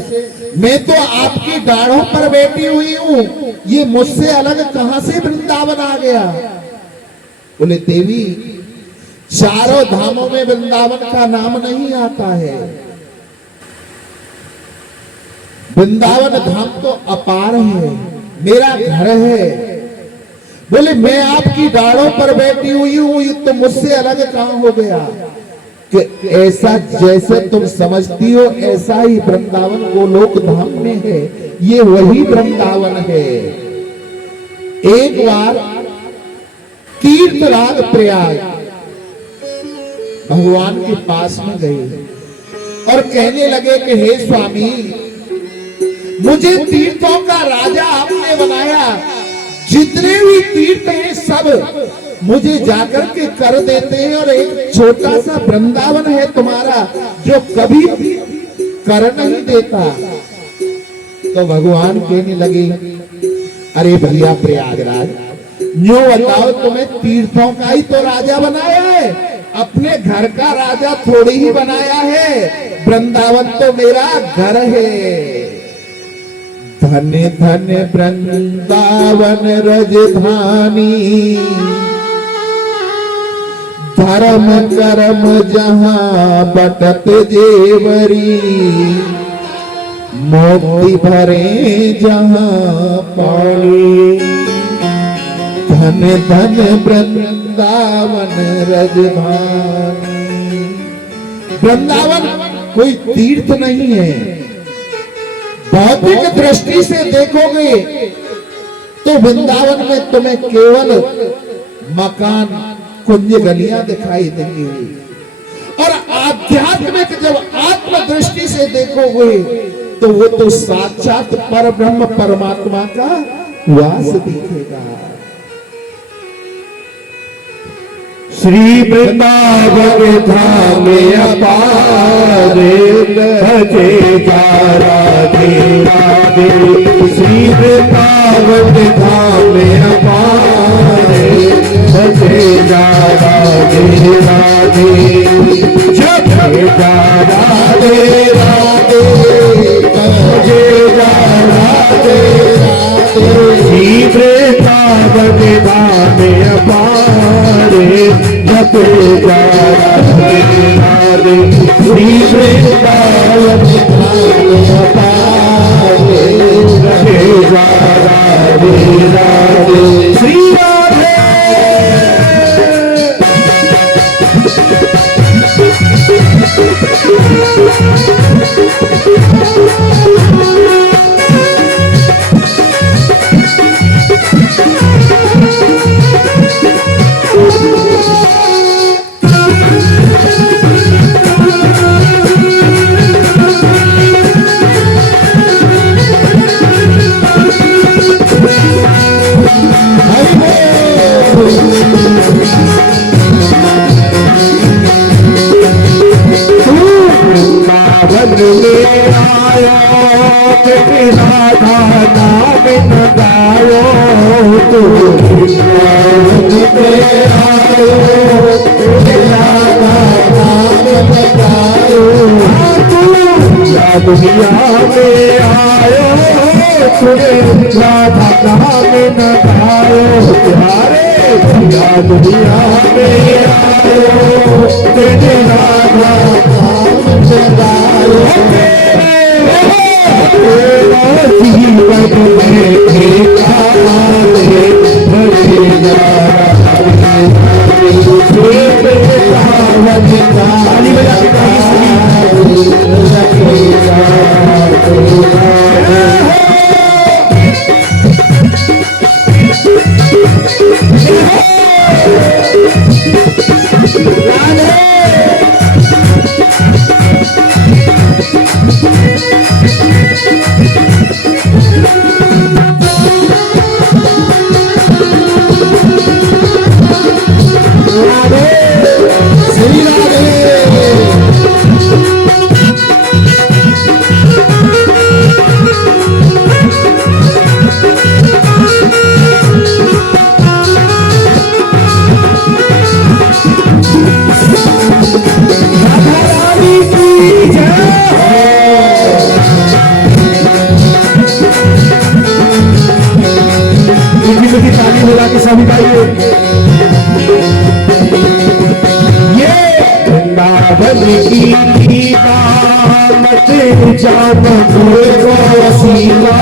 मैं तो आपकी डाढ़ों पर बैठी हुई हूं, ये मुझसे अलग कहां से वृंदावन आ गया? बोले देवी चारों धामों में वृंदावन का नाम नहीं आता है, वृंदावन धाम तो अपार है, मेरा घर है। बोले मैं आपकी डाढ़ों पर बैठी हुई हूं, ये तो मुझसे अलग कहां हो गया? कि ऐसा जैसे तुम समझती हो ऐसा ही वृंदावन गोलोक धाम में है, ये वही वृंदावन है। एक बार तीर्थराज प्रयाग भगवान के पास में गए और कहने लगे कि हे स्वामी, मुझे तीर्थों का राजा आपने बनाया, जितने भी तीर्थ हैं सब मुझे जाकर के कर देते हैं, और एक छोटा सा वृंदावन है तुम्हारा जो कभी कर नहीं देता। तो भगवान कहने लगे, अरे भैया प्रयागराज, न्यू बताओ, तुम्हें तीर्थों का ही तो राजा बनाया है, अपने घर का राजा थोड़ी ही बनाया है। वृंदावन तो मेरा घर है। धन धन वृंदावन राजधानी, धर्म कर्म जहां बटत जेवरी, मोती भरे जहां पानी। धन धन वृंदावन राजधानी। वृंदावन कोई तीर्थ नहीं है। भौतिक दृष्टि से देखोगे तो वृंदावन में तुम्हें केवल मकान, कुंज, गलियां दिखाई देंगी, और आध्यात्मिक जब आत्म दृष्टि से देखोगे तो वो तो साक्षात पर ब्रह्म परमात्मा का वास दिखेगा। श्री वृंदावन धाम अपार, भजे जा राधे राधे। श्री वृंदावन धाम अपार, भजे जा राधे राधे। जय जा राधे राधे, भजे जा राधे राधे। श्री वृंदावन धाम अपार, जपे जा राधे राधे। श्री वृंदावन धाम अपार, जपे जा राधे राधे। श्री राधे। वृंदावन में आयो, राधा नाम न गायो। तू वृंदावन में आयो, राधा नाम न गायो। तू दुनिया में आयो, तुझे राधा नाम न गायो। प्यारे दुनिया में आयो, तेरे राधा नाम न गायो। तेरा जीवन में एकांत है, भजे जा राधे राधे। वृंदावन धाम अपार, जपे जा राधे राधे। सभी गाइए। ये वृंदावन की दामत जान को सीमा,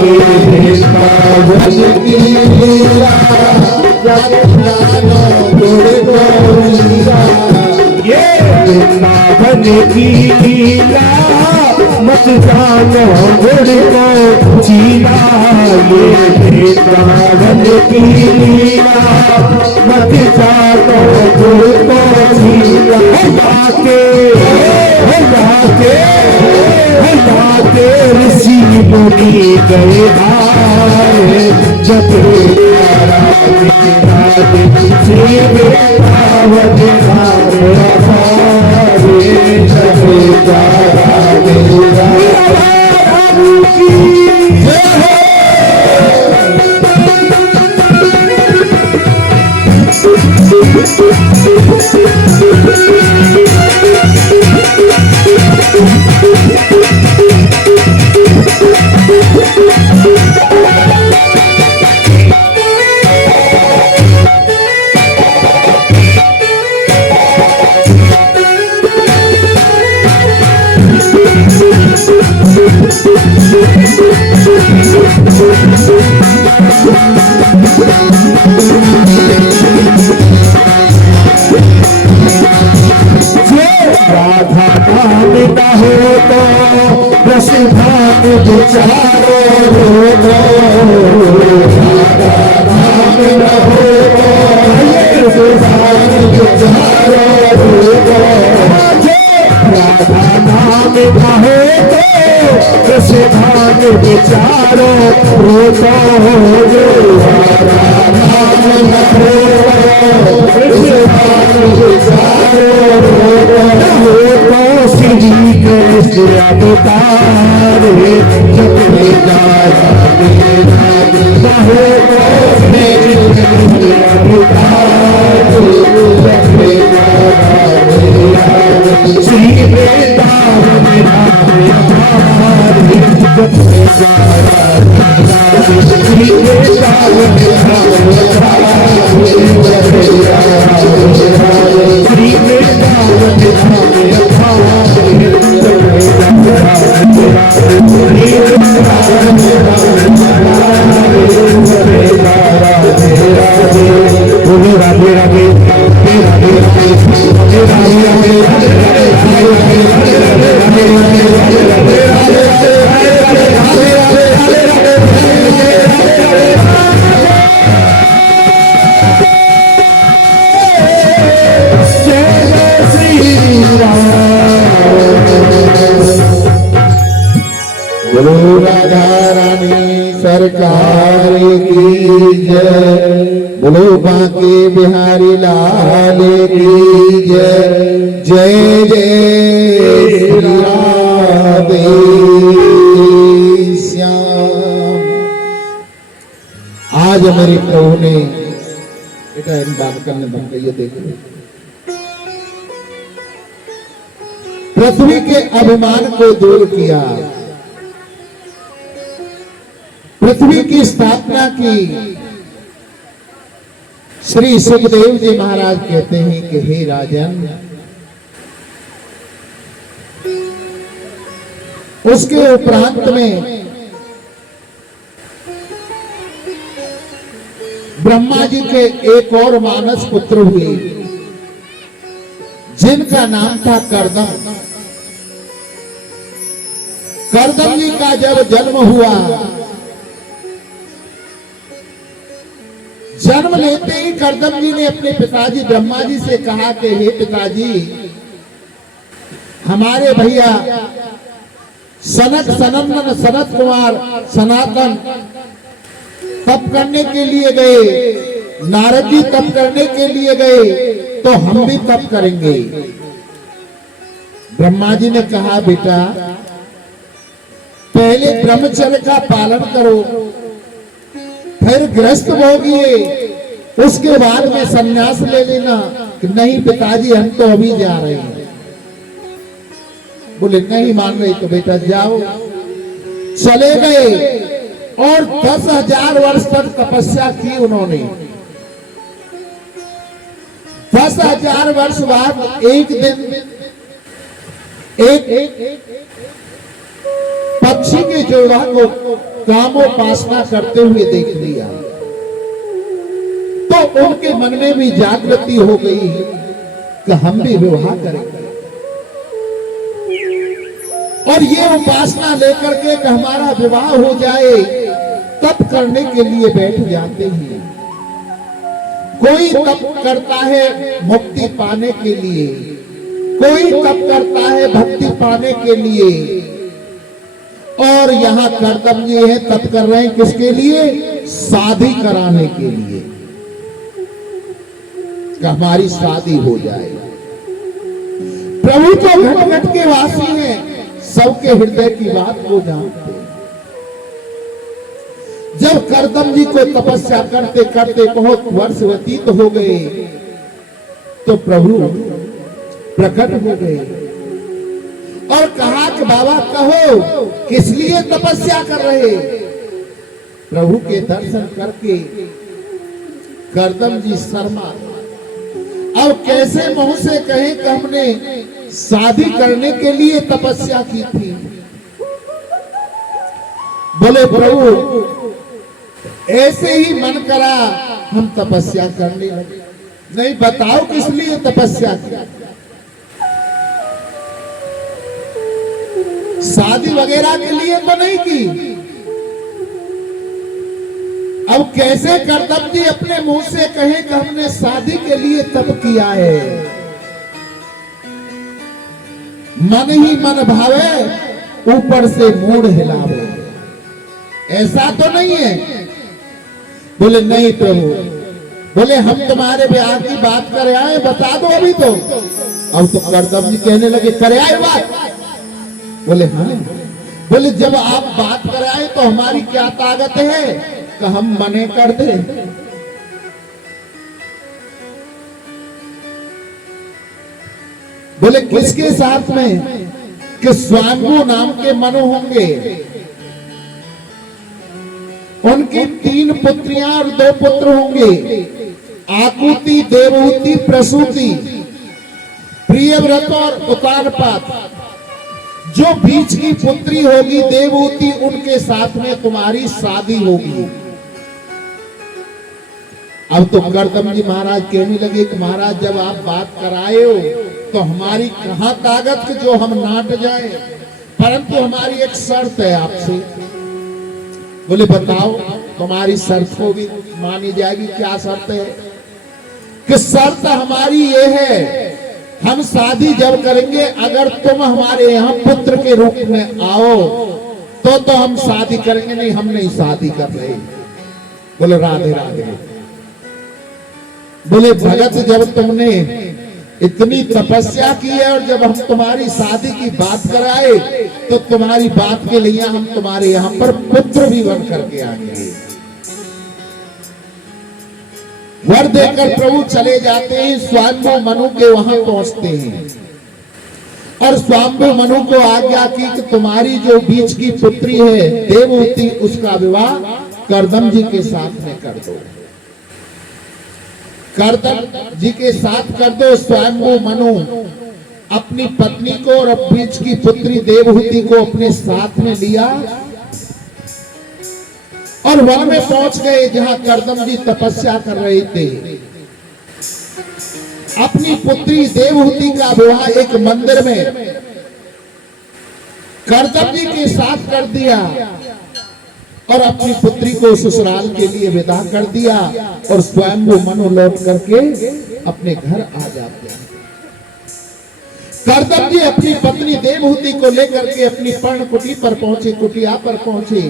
ये वृंदावन की लीला ये वृंदावन की लीला मत जान मुझको जीना ये वृंदावन की लीला मत जानो मुझको जीना जाके ऋषि मुनि गए हारे जब श्री वृंदावन विचारो श्री कृष्ण अवतारे जपे श्री वृंदावन राधा रानी सरकार की जय, बोलो बांके बिहारी लाल की जय। जय जय श्री राधे श्याम। आज मेरे प्रभु ने बेटा इन बालकन ने बताइए, देखो पृथ्वी के अभिमान को दूर किया, पृथ्वी की स्थापना की। श्री सुखदेव जी महाराज कहते हैं कि हे राजन, उसके उपरांत में ब्रह्मा जी के एक और मानस पुत्र हुए जिनका नाम था करदम। करदम जी का जब जन्म हुआ, जन्म लेते ही करदम जी ने अपने पिताजी ब्रह्मा जी से कहा कि हे पिताजी, हमारे भैया सनत कुमार सनातन तप करने के लिए गए, नारद जी तप करने के लिए गए, तो हम भी तप करेंगे। ब्रह्मा जी ने कहा बेटा पहले ब्रह्मचर्य का पालन करो, फिर गृहस्थ भोगिए, उसके बाद में संन्यास ले लेना। कि नहीं पिताजी हम तो अभी जा रहे हैं। बोले नहीं मान रहे तो बेटा जाओ। चले गए और 10,000 वर्ष तक तपस्या की उन्होंने। 10,000 वर्ष बाद एक दिन एक पक्षी के जोड़ा को कामोपासना करते हुए देख लिया, तो उनके मन में भी जागृति हो गई कि हम भी विवाह करेंगे। और ये उपासना लेकर के कि हमारा विवाह हो जाए, तप करने के लिए बैठ जाते हैं। कोई तप करता है मुक्ति पाने के लिए, कोई तप करता है भक्ति पाने के लिए, और यहाँ कर्तव्य ये है तप कर रहे हैं किसके लिए? शादी कराने के लिए, कि हमारी शादी हो जाए। प्रभु तो घट घट के वासी हैं, सबके हृदय की बात को जानते हैं। जब करदम जी को तपस्या करते करते बहुत वर्ष व्यतीत हो गए, तो प्रभु प्रकट हो गए और कहा कि बाबा कहो किस लिए तपस्या कर रहे? प्रभु के दर्शन करके करदम जी शर्मा, अब कैसे मुंह से कहें कि हमने शादी करने के लिए तपस्या की थी। बोले प्रभु ऐसे ही मन करा हम तपस्या करने लगे। नहीं बताओ किस लिए तपस्या की? शादी वगैरह के लिए तो नहीं की। अब कैसे करदम जी अपने मुंह से कहें कि हमने शादी के लिए तप किया है? मन ही मन भावे ऊपर से मूड हिलावे, ऐसा तो नहीं है। बोले नहीं प्रभु, बोले हम तुम्हारे ब्याह की बात कर आए, बता दो अभी तो। अब तो करदम जी कहने लगे करे आए बात? बोले हाँ। बोले जब आप बात कर आए तो हमारी क्या ताकत है कि हम मने कर दे? बोले किसके साथ में? कि स्वांगु नाम के मनु होंगे, उनकी 3 पुत्रियां और 2 पुत्र होंगे, आकुति, देवहूति, प्रसूति, प्रियव्रत और उतानपाद। जो बीच की पुत्री होगी देवहूति, उनके साथ में तुम्हारी शादी होगी। अब तो करदम जी महाराज कहने लगे कि महाराज जब आप बात कराए हो तो हमारी कहां ताकत कि जो हम नाट जाए, परंतु हमारी एक शर्त है आपसे। बोले बताओ, तुम्हारी शर्त को भी मानी जाएगी। क्या शर्त है? कि शर्त हमारी ये है, हम शादी जब करेंगे अगर तुम हमारे यहाँ पुत्र के रूप में आओ तो हम शादी करेंगे, नहीं हम नहीं शादी कर रहे। बोले राधे राधे। बोले भगत जब तुमने इतनी तपस्या की है और जब हम तुम्हारी शादी की बात कराए तो तुम्हारी बात के लिए हम तुम्हारे यहाँ पर पुत्र भी बन करके आएंगे। वर देकर प्रभु चले जाते हैं, स्वायंभू मनु के वहां पहुंचते हैं और स्वायंभू मनु को आज्ञा की कि तुम्हारी जो बीच की पुत्री है देवहूति, उसका विवाह करदम जी के साथ में कर दो। करदम जी के साथ कर दो। स्वायंभू मनु अपनी पत्नी को और बीच की पुत्री देवहूति को अपने साथ में लिया और वन में पहुंच गए जहां करदम जी तपस्या कर रहे थे। अपनी पुत्री देवहूति का विवाह एक मंदिर में करदम जी के साथ कर दिया और अपनी पुत्री को ससुराल के लिए विदा कर दिया और स्वयंभू मनु लौट करके अपने घर आ जाते हैं। करदम जी अपनी पत्नी देवहूति को लेकर के अपनी पर्ण कुटी पर पहुंचे, कुटिया पर पहुंचे।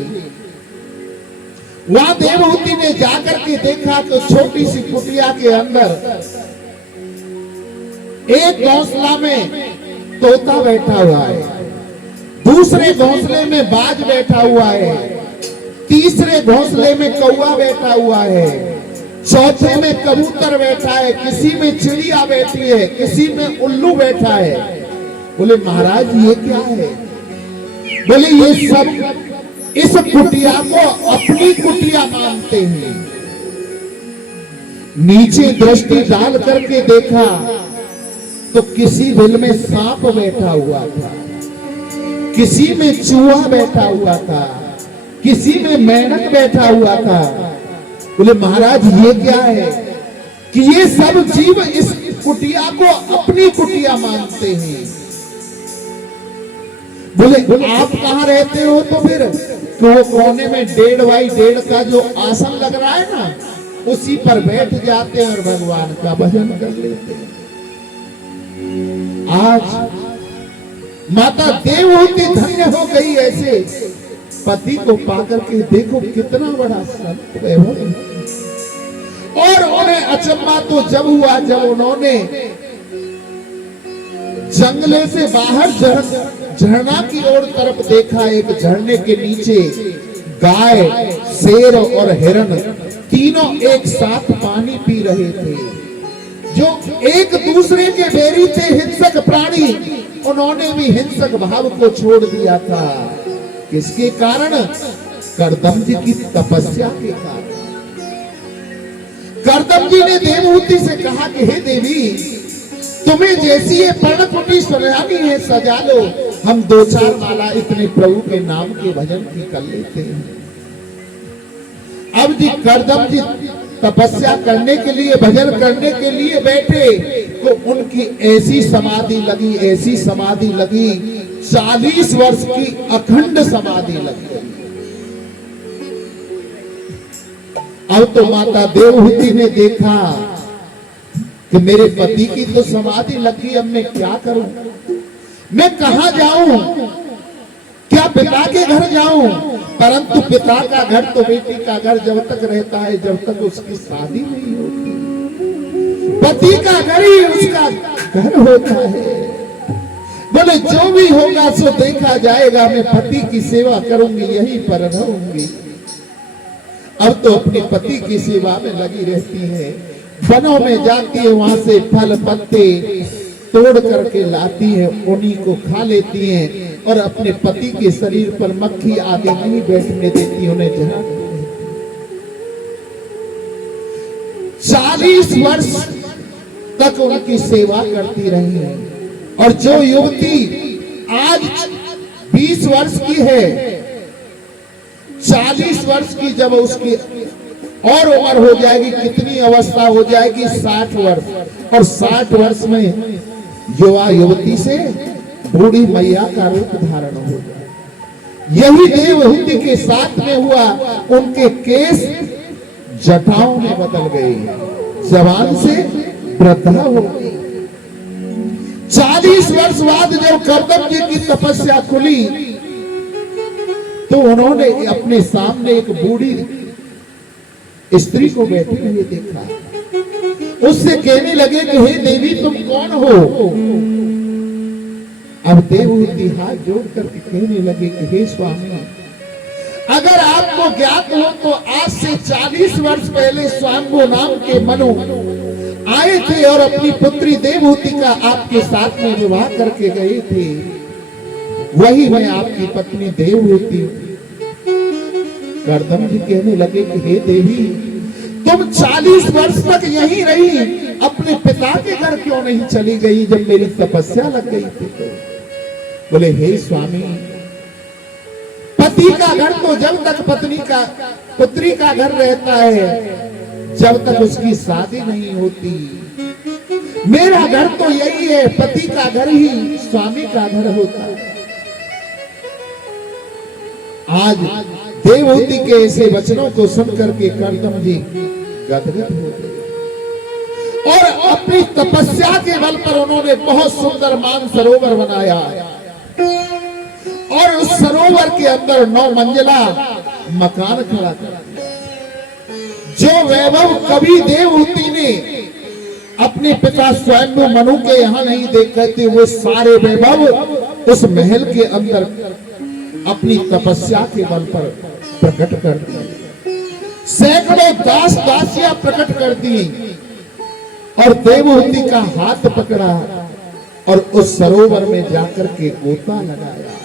वहां देवहूति ने जाकर के देखा तो छोटी सी कुटिया के अंदर एक घोंसला में तोता बैठा हुआ है, दूसरे घोंसले में बाज बैठा हुआ है, तीसरे घोंसले में कौवा बैठा हुआ है, चौथे में कबूतर बैठा है, किसी में चिड़िया बैठी है, किसी में उल्लू बैठा है। बोले महाराज ये क्या है? बोले ये सब इस कुटिया को अपनी कुटिया मानते हैं। नीचे दृष्टि डाल करके देखा तो किसी बिल में सांप बैठा हुआ था, किसी में चूहा बैठा हुआ था, किसी में मेंढक बैठा हुआ था। बोले महाराज ये क्या है? कि ये सब जीव इस कुटिया को अपनी कुटिया मानते हैं। बोले आप कहाँ रहते हो? तो फिर तो वो कोने में 1.5x1.5 का जो आसन लग रहा है ना, उसी पर बैठ जाते हैं और भगवान का भजन कर लेते हैं। आज माता देवहूति धन्य हो गई ऐसे पति को पाकर के। देखो कितना बड़ा संत वैभव। और उन्हें अचंभा तो जब हुआ जब उन्होंने जंगले से बाहर झरना की ओर तरफ देखा। एक झरने के नीचे गाय, शेर और हिरण तीनों एक साथ पानी पी रहे थे, जो एक दूसरे के बैरी थे, हिंसक प्राणी। उन्होंने भी हिंसक भाव को छोड़ दिया था। किसके कारण? कर्दम जी की तपस्या के कारण। कर्दम जी ने देवहूति से कहा कि हे देवी, तुम्हें जैसी ये पर्णकुटी सुनहरी है सजा लो, हम 2-4 माला इतने प्रभु के नाम के भजन की कर लेते हैं। अब जी कर्दम जी तपस्या करने के लिए, भजन करने के लिए बैठे तो उनकी ऐसी समाधि लगी, ऐसी समाधि लगी, 40 वर्ष की अखंड समाधि लगी। अब तो माता देवहूति ने देखा कि मेरे पति की तो समाधि लगी, अब मैं क्या करूं? मैं कहां जाऊं? क्या पिता के घर जाऊं? परंतु पिता का घर तो बेटी का घर जब तक रहता है, जब तक उसकी शादी नहीं होती। पति का घर ही उसका घर होता है। बोले जो भी होगा सो देखा जाएगा, मैं पति की सेवा करूंगी, यहीं पर रहूंगी। अब तो अपने पति की सेवा में लगी रहती है। वनों में जाती है, वहां से फल पत्ते तोड़ करके लाती है, उन्हीं को खा लेती हैं और अपने पति के शरीर पर मक्खी आदि नहीं बैठने देती, उन्हें जला देती है। 40 वर्ष तक उनकी सेवा करती रही। और जो युवती आज 20 वर्ष की है, 40 वर्ष की जब उसकी और उम्र हो जाएगी, कितनी अवस्था हो जाएगी? 60 वर्ष। और 60 वर्ष में युवा युवती से बूढ़ी मैया का रूप धारण हो जाए। यही देवहूति के साथ में हुआ। उनके केस जटाओं में बदल गए, जवान से वृद्धा हो गई। 40 वर्ष बाद जब कर्दम जी की तपस्या खुली तो उन्होंने अपने सामने एक बूढ़ी स्त्री को बैठी हुई देखा। उससे कहने लगे कि हे देवी, तुम कौन हो? अब देवहूति हाथ जोड़ करके कहने लगे कि हे स्वामी, अगर आपको ज्ञात हो तो आज से 40 वर्ष पहले स्वामी नाम के मनु आए थे और अपनी पुत्री देवहूति का आपके साथ में विवाह करके गए थे। वही मैं आपकी पत्नी देवहूति। कर्दम जी कहने लगे कि हे देवी, तुम 40 वर्ष तक यहीं रही, अपने पिता के घर क्यों नहीं चली गई जब मेरी तपस्या लग गई थी? तो बोले हे स्वामी, पति का घर तो जब तक पुत्री का घर रहता है, जब तक उसकी शादी नहीं होती। मेरा घर तो यही है, पति का घर ही स्वामी का घर होता है। आज देवहूति के ऐसे वचनों को सुनकर के कर्दम जी गदगद हो गए और अपनी तपस्या के बल पर उन्होंने बहुत सुंदर मानसरोवर बनाया और उस सरोवर के अंदर 9 मंजिला मकान खड़ा कर जो वैभव कभी देवहूति ने अपने पिता स्वयं मनु के यहाँ नहीं देखे थे, वो सारे वैभव उस महल के अंदर अपनी तपस्या के बल पर प्रकट कर दिए। सैकड़ों दास दासियां प्रकट कर दी और देवहूति का हाथ पकड़ा और उस सरोवर में जाकर के गोता लगाया।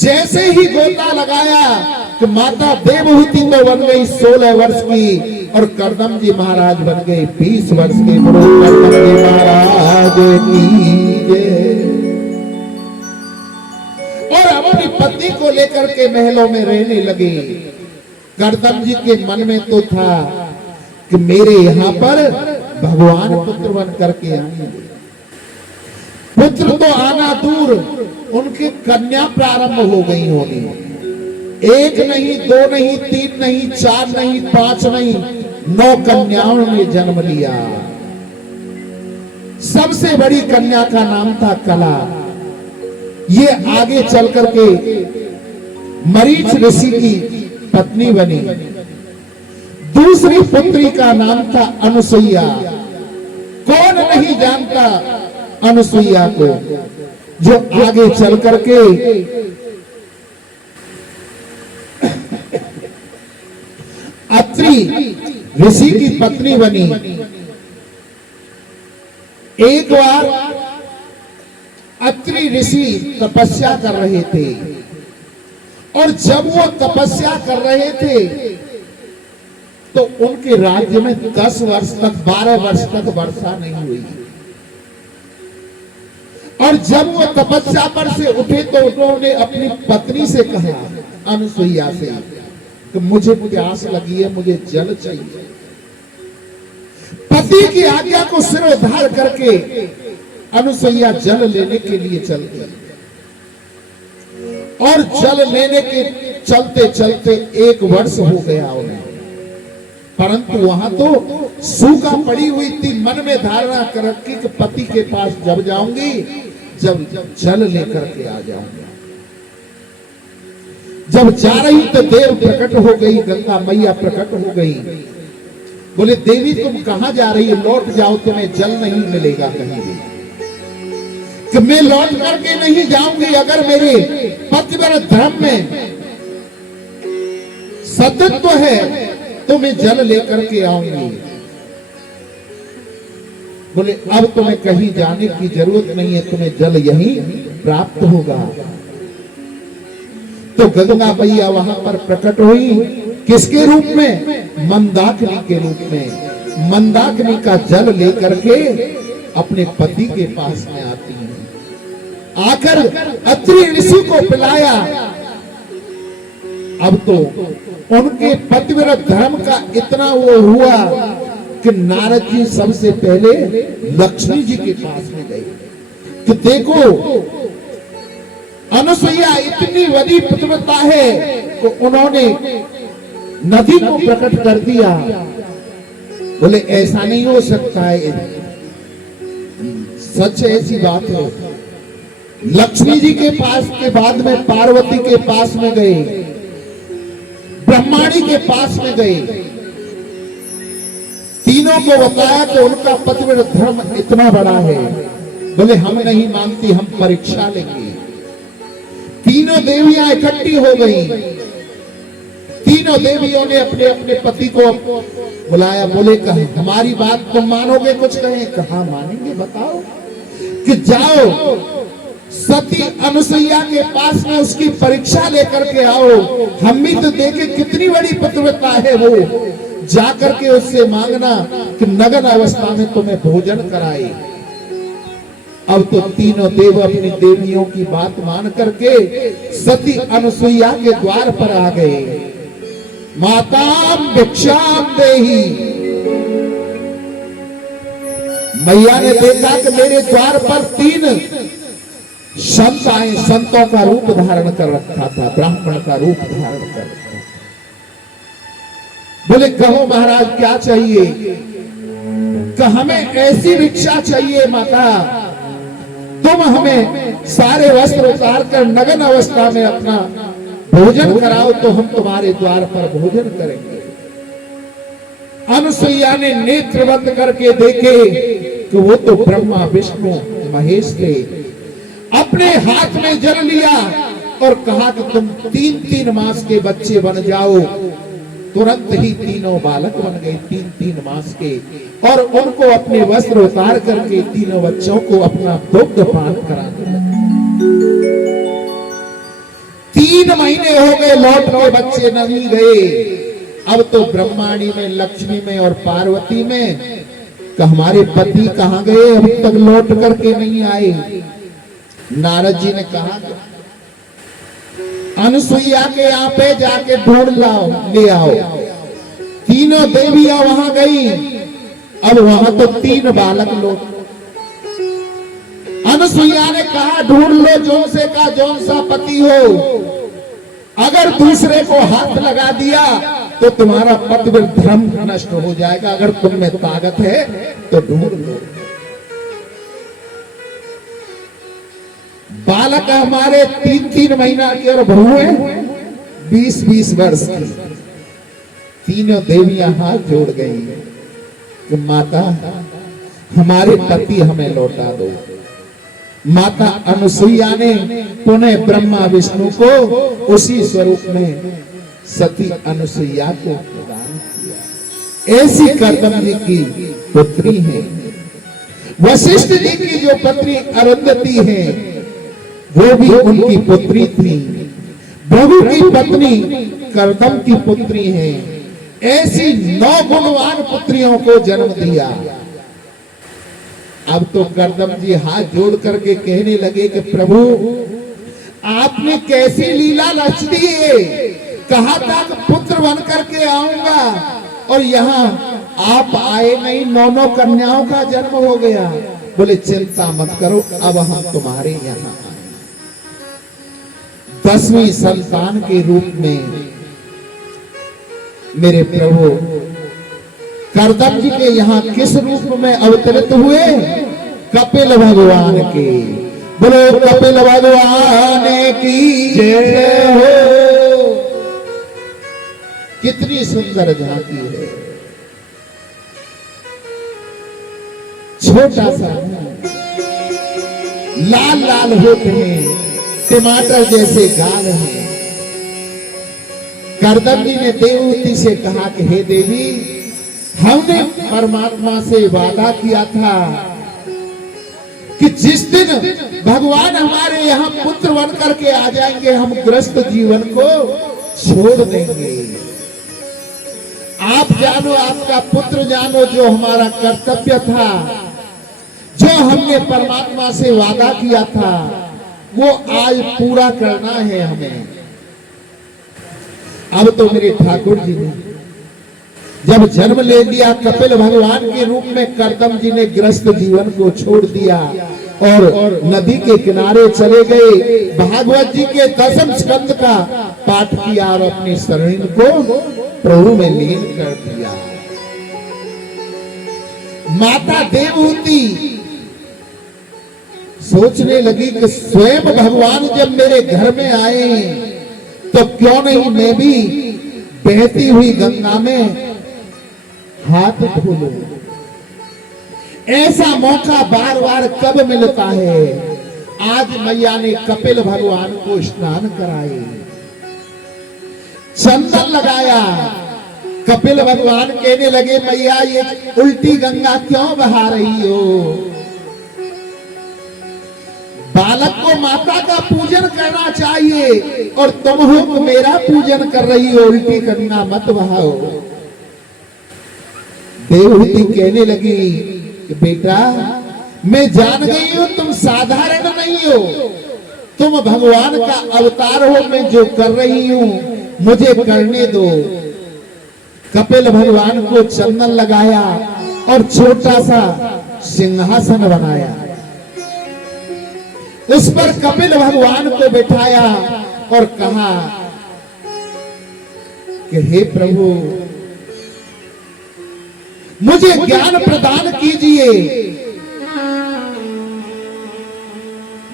जैसे ही गोता लगाया कि माता देवहूति तो बन गई 16 वर्ष की और कर्दम जी महाराज बन गए 20 वर्ष के। गुरु कर्दम जी महाराज की जय। और अपनी पत्नी को लेकर के महलों में रहने लगे। कर्दम जी के मन में तो था कि मेरे यहाँ पर भगवान पुत्र बन करके आएंगे। पुत्र पुत्र तो आना दूर, उनकी कन्या प्रारंभ हो गई होनी। एक नहीं, दो नहीं, तीन नहीं, चार नहीं, पांच नहीं, 9 कन्याओं ने जन्म लिया। सबसे बड़ी कन्या का नाम था कला। ये आगे चल करके मरीच ऋषि की पत्नी बनी। दूसरी पुत्री का नाम था अनुसुईया। कौन नहीं जानता अनुसुईया को, जो आगे चल करके अत्रि ऋषि की पत्नी बनी। एक बार अत्रि ऋषि तपस्या कर रहे थे, और जब वो तपस्या कर रहे थे तो उनके राज्य में 10 वर्ष तक, 12 वर्ष तक वर्षा नहीं हुई। और जब वो तपस्या पर से उठे तो उन्होंने अपनी पत्नी से कहा, अनुसुईया से, कि मुझे प्यास लगी है, मुझे जल चाहिए। पति की आज्ञा को सिरोधार करके अनुसुईया जल लेने के लिए चल गई। और जल लेने के चलते चलते 1 वर्ष हो गया उन्हें, परंतु वहां तो सूखा पड़ी हुई थी। मन में धारणा कर रखी कि पति के पास जब जाऊंगी, जब जल लेकर के आ जाऊंगा। जब जा रही तो देव प्रकट हो गई, गंगा मैया प्रकट हो गई। बोले, देवी तुम कहां जा रही है? लौट जाओ, तुम्हें जल नहीं मिलेगा कहीं भी। कि मैं लौट करके नहीं जाऊंगी, अगर मेरे पतिव्रत धर्म में सत्यत्व है तो मैं जल लेकर के आऊंगी। बोले, अब तुम्हें कहीं जाने की जरूरत नहीं है, तुम्हें जल यहीं प्राप्त होगा। तो गंगा मैया वहां पर प्रकट हुई। किसके रूप में? मंदाकिनी के रूप में। मंदाकिनी का जल लेकर के अपने पति के पास में आती है। आकर अत्रि ऋषि को पिलाया। अब तो उनके पतिव्रत धर्म का इतना वो हुआ कि नारद जी सबसे पहले लक्ष्मी जी के पास में गए कि देखो, अनुसुईया इतनी बड़ी पतिव्रता है। तो उन्होंने नदी को प्रकट कर दिया। बोले, ऐसा नहीं हो सकता है, सच ऐसी बात है। लक्ष्मी जी के पास के बाद में पार्वती के पास में गए, ब्रह्माणी के पास में गए। तीनों को बताया कि उनका पतिव्रत धर्म इतना बड़ा है। बोले, हम नहीं मानती, हम परीक्षा लेंगे। तीनों देवियां इकट्ठी हो गई। तीनों देवियों ने अपने अपने पति को बुलाया। बोले, हमारी बात तुम मानोगे? कुछ कहें, कहा मानेंगे, बताओ। कि जाओ सती अनुसुईया के पास में उसकी परीक्षा लेकर के आओ। हम भी तो देखे कितनी बड़ी पतिव्रता है वो। जाकर के उससे मांगना कि नग्न अवस्था में तुम्हें भोजन कराए। अब तो तीनों देव अपनी देवियों की बात मान करके सती अनुसुईया के द्वार पर आ गए। माताम भिक्षाम देही। मैया ने देखा कि मेरे द्वार पर 3 संत आए। संतों का रूप धारण कर रखा था, ब्राह्मण का रूप धारण कर रखा। बोले, कहो महाराज क्या चाहिए? कि हमें ऐसी भिक्षा चाहिए माता, तुम हमें सारे वस्त्र उतार कर नग्न अवस्था में अपना भोजन कराओ तो हम तुम्हारे द्वार पर भोजन करेंगे। अनुसुईया ने नेत्र बंद करके देखे कि वो तो ब्रह्मा विष्णु महेश थे। अपने हाथ में जल लिया और कहा कि तुम 3-3 मास के बच्चे बन जाओ। तुरंत ही तीनों बालक बन गए, 3-3 मास के। और उनको अपने वस्त्र उतार करके तीनों बच्चों को अपना दुग्ध पान कराने लगे। 3 महीने हो गए, लौट के बच्चे नहीं गए। अब तो ब्रह्माणी में, लक्ष्मी में और पार्वती में कि हमारे पति कहां गए, अभी तक लौट करके नहीं आए। नारद जी ने कहा, अनुसुईया के यहाँ पे जाके ढूंढ लाओ, ले आओ। तीनों देवियां वहां गई। अब वहां तो 3 बालक लोग। अनुसुईया ने कहा, ढूंढ लो जौन से का जौन सा पति हो, अगर दूसरे को हाथ लगा दिया तो तुम्हारा पति धर्म नष्ट हो जाएगा, अगर तुम में ताकत है तो ढूंढ लो। बालक हमारे 3-3 महीना की और बहुए 20-20 वर्ष की। तीनों देवियां हाथ जोड़ गई कि माता हमारे पति हमें लौटा दो। माता अनुसुईया ने पुनः ब्रह्मा विष्णु को उसी स्वरूप में सती अनुसुईया को प्रदान किया। ऐसी कर्दम जी की पुत्री है। वशिष्ठ जी की जो पत्नी अरुंधति है वो भी उनकी पुत्री थी। भृगु की पत्नी कर्दम की पुत्री है। ऐसी 9 गुणवान पुत्रियों को जन्म दिया। अब तो कर्दम जी हाथ जोड़ करके कहने लगे कि प्रभु आपने कैसी लीला रच दी है। कहा था कि पुत्र बन करके आऊंगा और यहाँ आप आए नहीं, 9 कन्याओं का जन्म हो गया। बोले चिंता मत करो, अब हम तुम्हारे यहाँ आए। 10वीं संतान के रूप में मेरे प्रभु कर्दम जी के यहाँ किस रूप में अवतरित हुए? कपिल भगवान के। बोलो कपिल भगवान की जय हो। कितनी सुंदर झांकी है। छोटा सा लाल लाल होते हैं, टमाटर जैसे गाल हैं। कर्दम जी ने देवहूति से कहा कि हे देवी, हमने परमात्मा से वादा किया था कि जिस दिन भगवान हमारे यहाँ पुत्र बन करके आ जाएंगे हम ग्रस्त जीवन को छोड़ देंगे। आप जानो, आपका पुत्र जानो, जो हमारा कर्तव्य था, जो हमने परमात्मा से वादा किया था, वो आज पूरा करना है हमें। अब तो मेरे ठाकुर जी ने जब जन्म ले लिया, कपिल भगवान के रूप में कर्दम जी ने ग्रस्त जीवन को छोड़ दिया और नदी के किनारे चले गए। भागवत जी के 10वें स्कंद का पाठ किया और अपनी शरीर को प्रभु में लीन कर दिया। माता देवहूति सोचने लगी कि स्वयं भगवान जब मेरे घर में आए तो क्यों नहीं मैं भी बहती हुई गंगा में हाथ धो लो। ऐसा मौका बार बार कब मिलता है? आज मैया ने कपिल भगवान को स्नान कराए, चंदन लगाया। कपिल भगवान कहने लगे, मैया ये उल्टी गंगा क्यों बहा रही हो? बालक को माता का पूजन करना चाहिए और तुम हो मेरा पूजन कर रही हो, उल्टी गंगा मत बहाओ। देवहूति कहने लगी कि बेटा, मैं जान गई हूं तुम साधारण नहीं हो, तुम भगवान का अवतार हो। मैं जो कर रही हूं मुझे करने दो। कपिल भगवान को चंदन लगाया और छोटा सा सिंहासन बनाया। उस पर कपिल भगवान को बिठाया और कहा कि हे प्रभु, मुझे ज्ञान प्रदान कीजिए।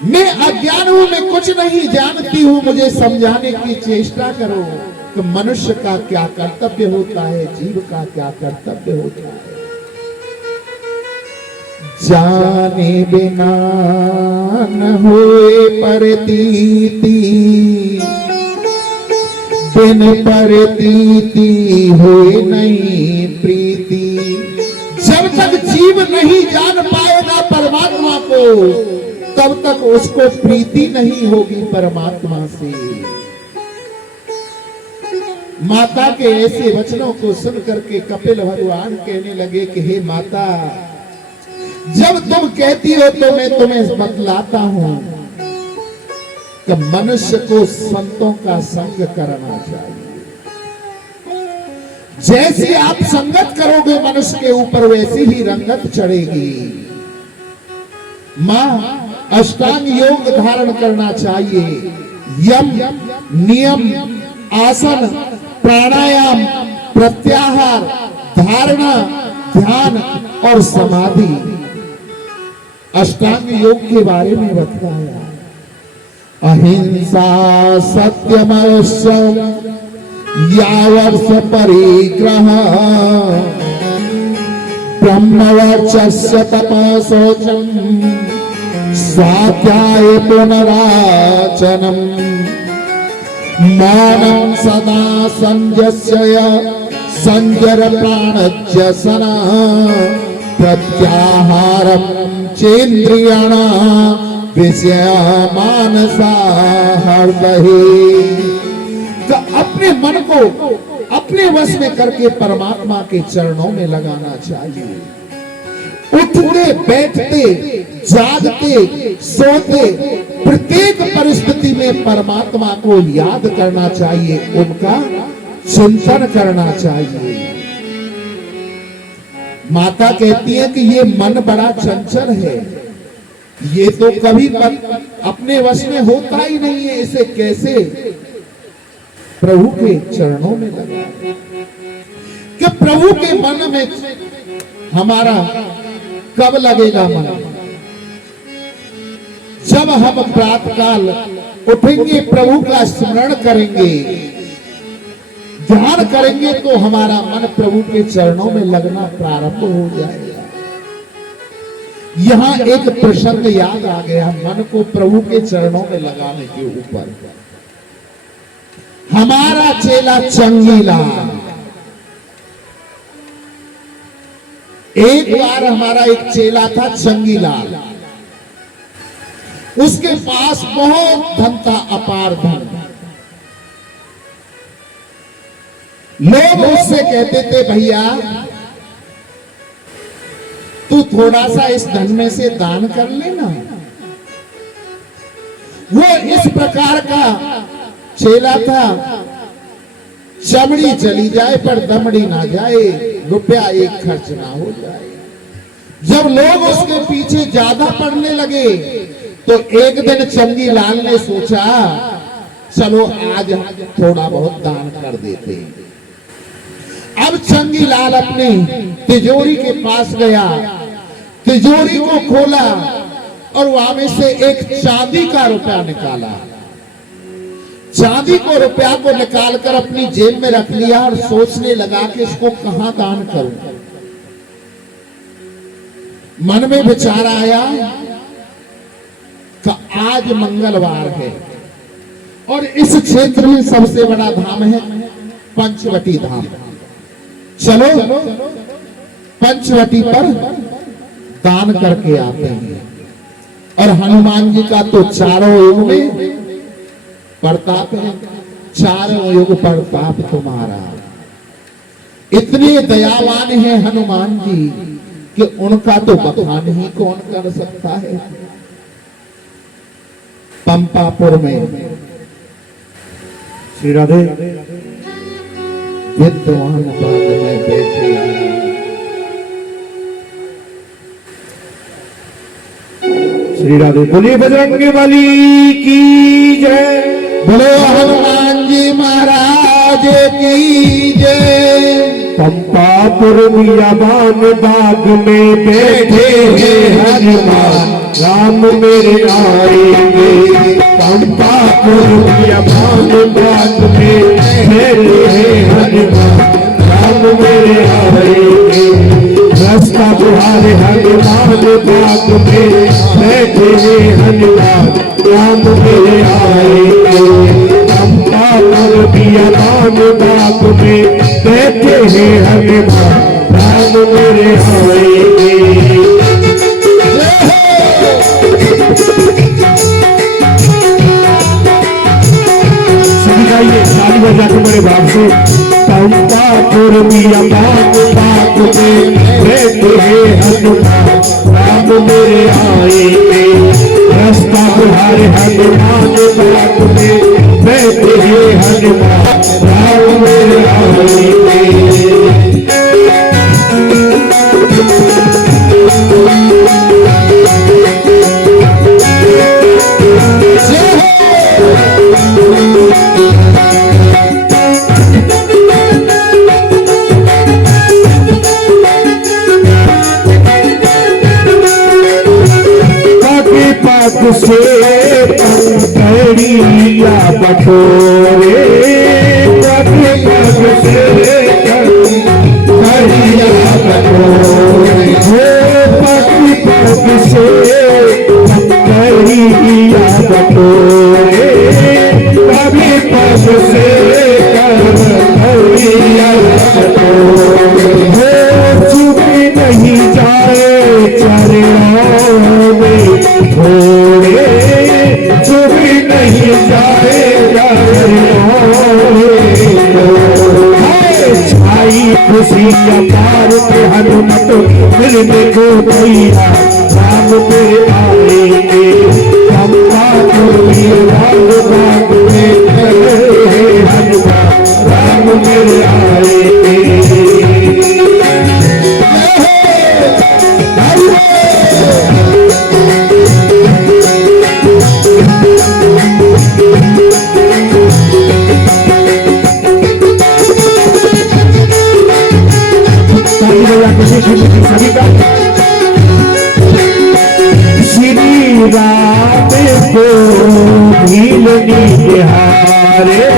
मैं अज्ञान हूं, मैं कुछ नहीं जानती हूं, मुझे समझाने की चेष्टा करो कि मनुष्य का क्या कर्तव्य होता है, जीव का क्या कर्तव्य होता है। जाने बिना न होए प्रतीति, बिन प्रतीति होए नहीं प्रीति। जब तक जीव नहीं जान पाएगा परमात्मा को, तब तक उसको प्रीति नहीं होगी परमात्मा से। माता के ऐसे वचनों को सुन करके कपिल भगवान कहने लगे कि हे माता, जब तुम कहती हो तो मैं तुम्हें बतलाता हूं कि मनुष्य को संतों का संग करना चाहिए। जैसी आप संगत करोगे मनुष्य के ऊपर, वैसी ही रंगत चढ़ेगी। मां अष्टांग योग धारण करना चाहिए। यम, नियम, आसन, प्राणायाम, प्रत्याहार, धारणा, ध्यान और समाधि। अष्टांग योग के बारे में बताया। अहिंसा, सत्यम, यावर्ष परिग्रह, ब्रह्मवर्चस्य तपसोचम, स्वाध्याय पुनराचनम, मौनं सदा संयस्य संजर प्राणज्यसना, प्रत्याहारम चेन्द्रियाणां विषय मानसा हृदय। अपने मन को अपने वश में करके परमात्मा के चरणों में लगाना चाहिए। उठते, बैठते, जागते, सोते, प्रत्येक परिस्थिति में परमात्मा को याद करना चाहिए, उनका चिंतन करना चाहिए। माता कहती है कि ये मन बड़ा चंचल है, ये तो कभी अपने वश में होता ही नहीं है, इसे कैसे प्रभु के चरणों में लगा। कि प्रभु के मन में हमारा कब लगेगा मन? जब हम प्रातःकाल उठेंगे, प्रभु का स्मरण करेंगे, ध्यान करेंगे, तो हमारा मन प्रभु के चरणों में लगना प्रारंभ हो जाएगा। यहां एक प्रसंग याद आ गया, मन को प्रभु के चरणों में लगाने के ऊपर। हमारा चेला चंगीलाल, एक बार हमारा एक चेला था चंगीलाल, उसके पास बहुत धन था, अपार धन। लोग उससे कहते थे, भैया तू थोड़ा सा इस धन में से दान कर लेना। वो इस प्रकार का चेला था, चमड़ी चली जाए पर दमड़ी ना जाए, रुपया एक खर्च ना हो जाए। जब लोग उसके पीछे ज्यादा पड़ने लगे तो एक दिन चंगीलाल ने सोचा, चलो आज थोड़ा बहुत दान कर देते हैं। अब चंगीलाल अपनी तिजोरी के पास गया, तिजोरी को खोला और वहां में से एक चांदी का रुपया निकाला। चांदी को रुपया को निकालकर अपनी जेब में रख लिया और सोचने लगा कि इसको कहां दान करूं। मन में विचार आया कि आज मंगलवार है और इस क्षेत्र में सबसे बड़ा धाम है पंचवटी धाम। चलो पंचवटी पर दान करके आते हैं। और हनुमान जी का तो चारों युग में प्रताप है, चारों युग प्रताप तुम्हारा। इतने दयावान है हनुमान जी कि उनका तो बखान ही कौन कर सकता है। पंपापुर में श्री राधे विद्वान पद में बैठे श्री राधे। बोलिए बजरंग बली की जय, बोलो हनुमान जी महाराज की जय। पंपापुर बियाबान बाग में बैठे हैं हनुमान, राम मेरे आएंगे। पंपापुर बियाबान बाग में बैठे हैं हनुमान, राम मेरे आएंगे। रास्ता बुहारे हनुमान बाग में बैठे हैं हनुमान, राम मेरे आएंगे। पंपापुर बियाबान बाग में बैठे हैं हनुमान, राम मेरे आएंगे। ताली बजा के मेरे बाप से। पंपापुर बियाबान बाग में बैठे हैं हनुमान, राम मेरे आएंगे। रास्ता बुहारे हनुमान बाग में बैठे हैं हनुमान, राम मेरे आएंगे। पग से कंकड़िया बटोरे, पग पग से कंकड़िया बटोरे, पग पग से कंकड़िया बटोरे, पग पग से कंकड़िया बटोरे, चुप नहीं जाए चरणों में थोड़े, चुप नहीं जाए चरणों में थोड़े, छाई खुशी अपार के हनुमत मिलने को भैया राम मेरे आएंगे, चंपापुर में राम बाग में हनुमान राम मेरे आएंगे। श्री राम को भीलनी बिहारे,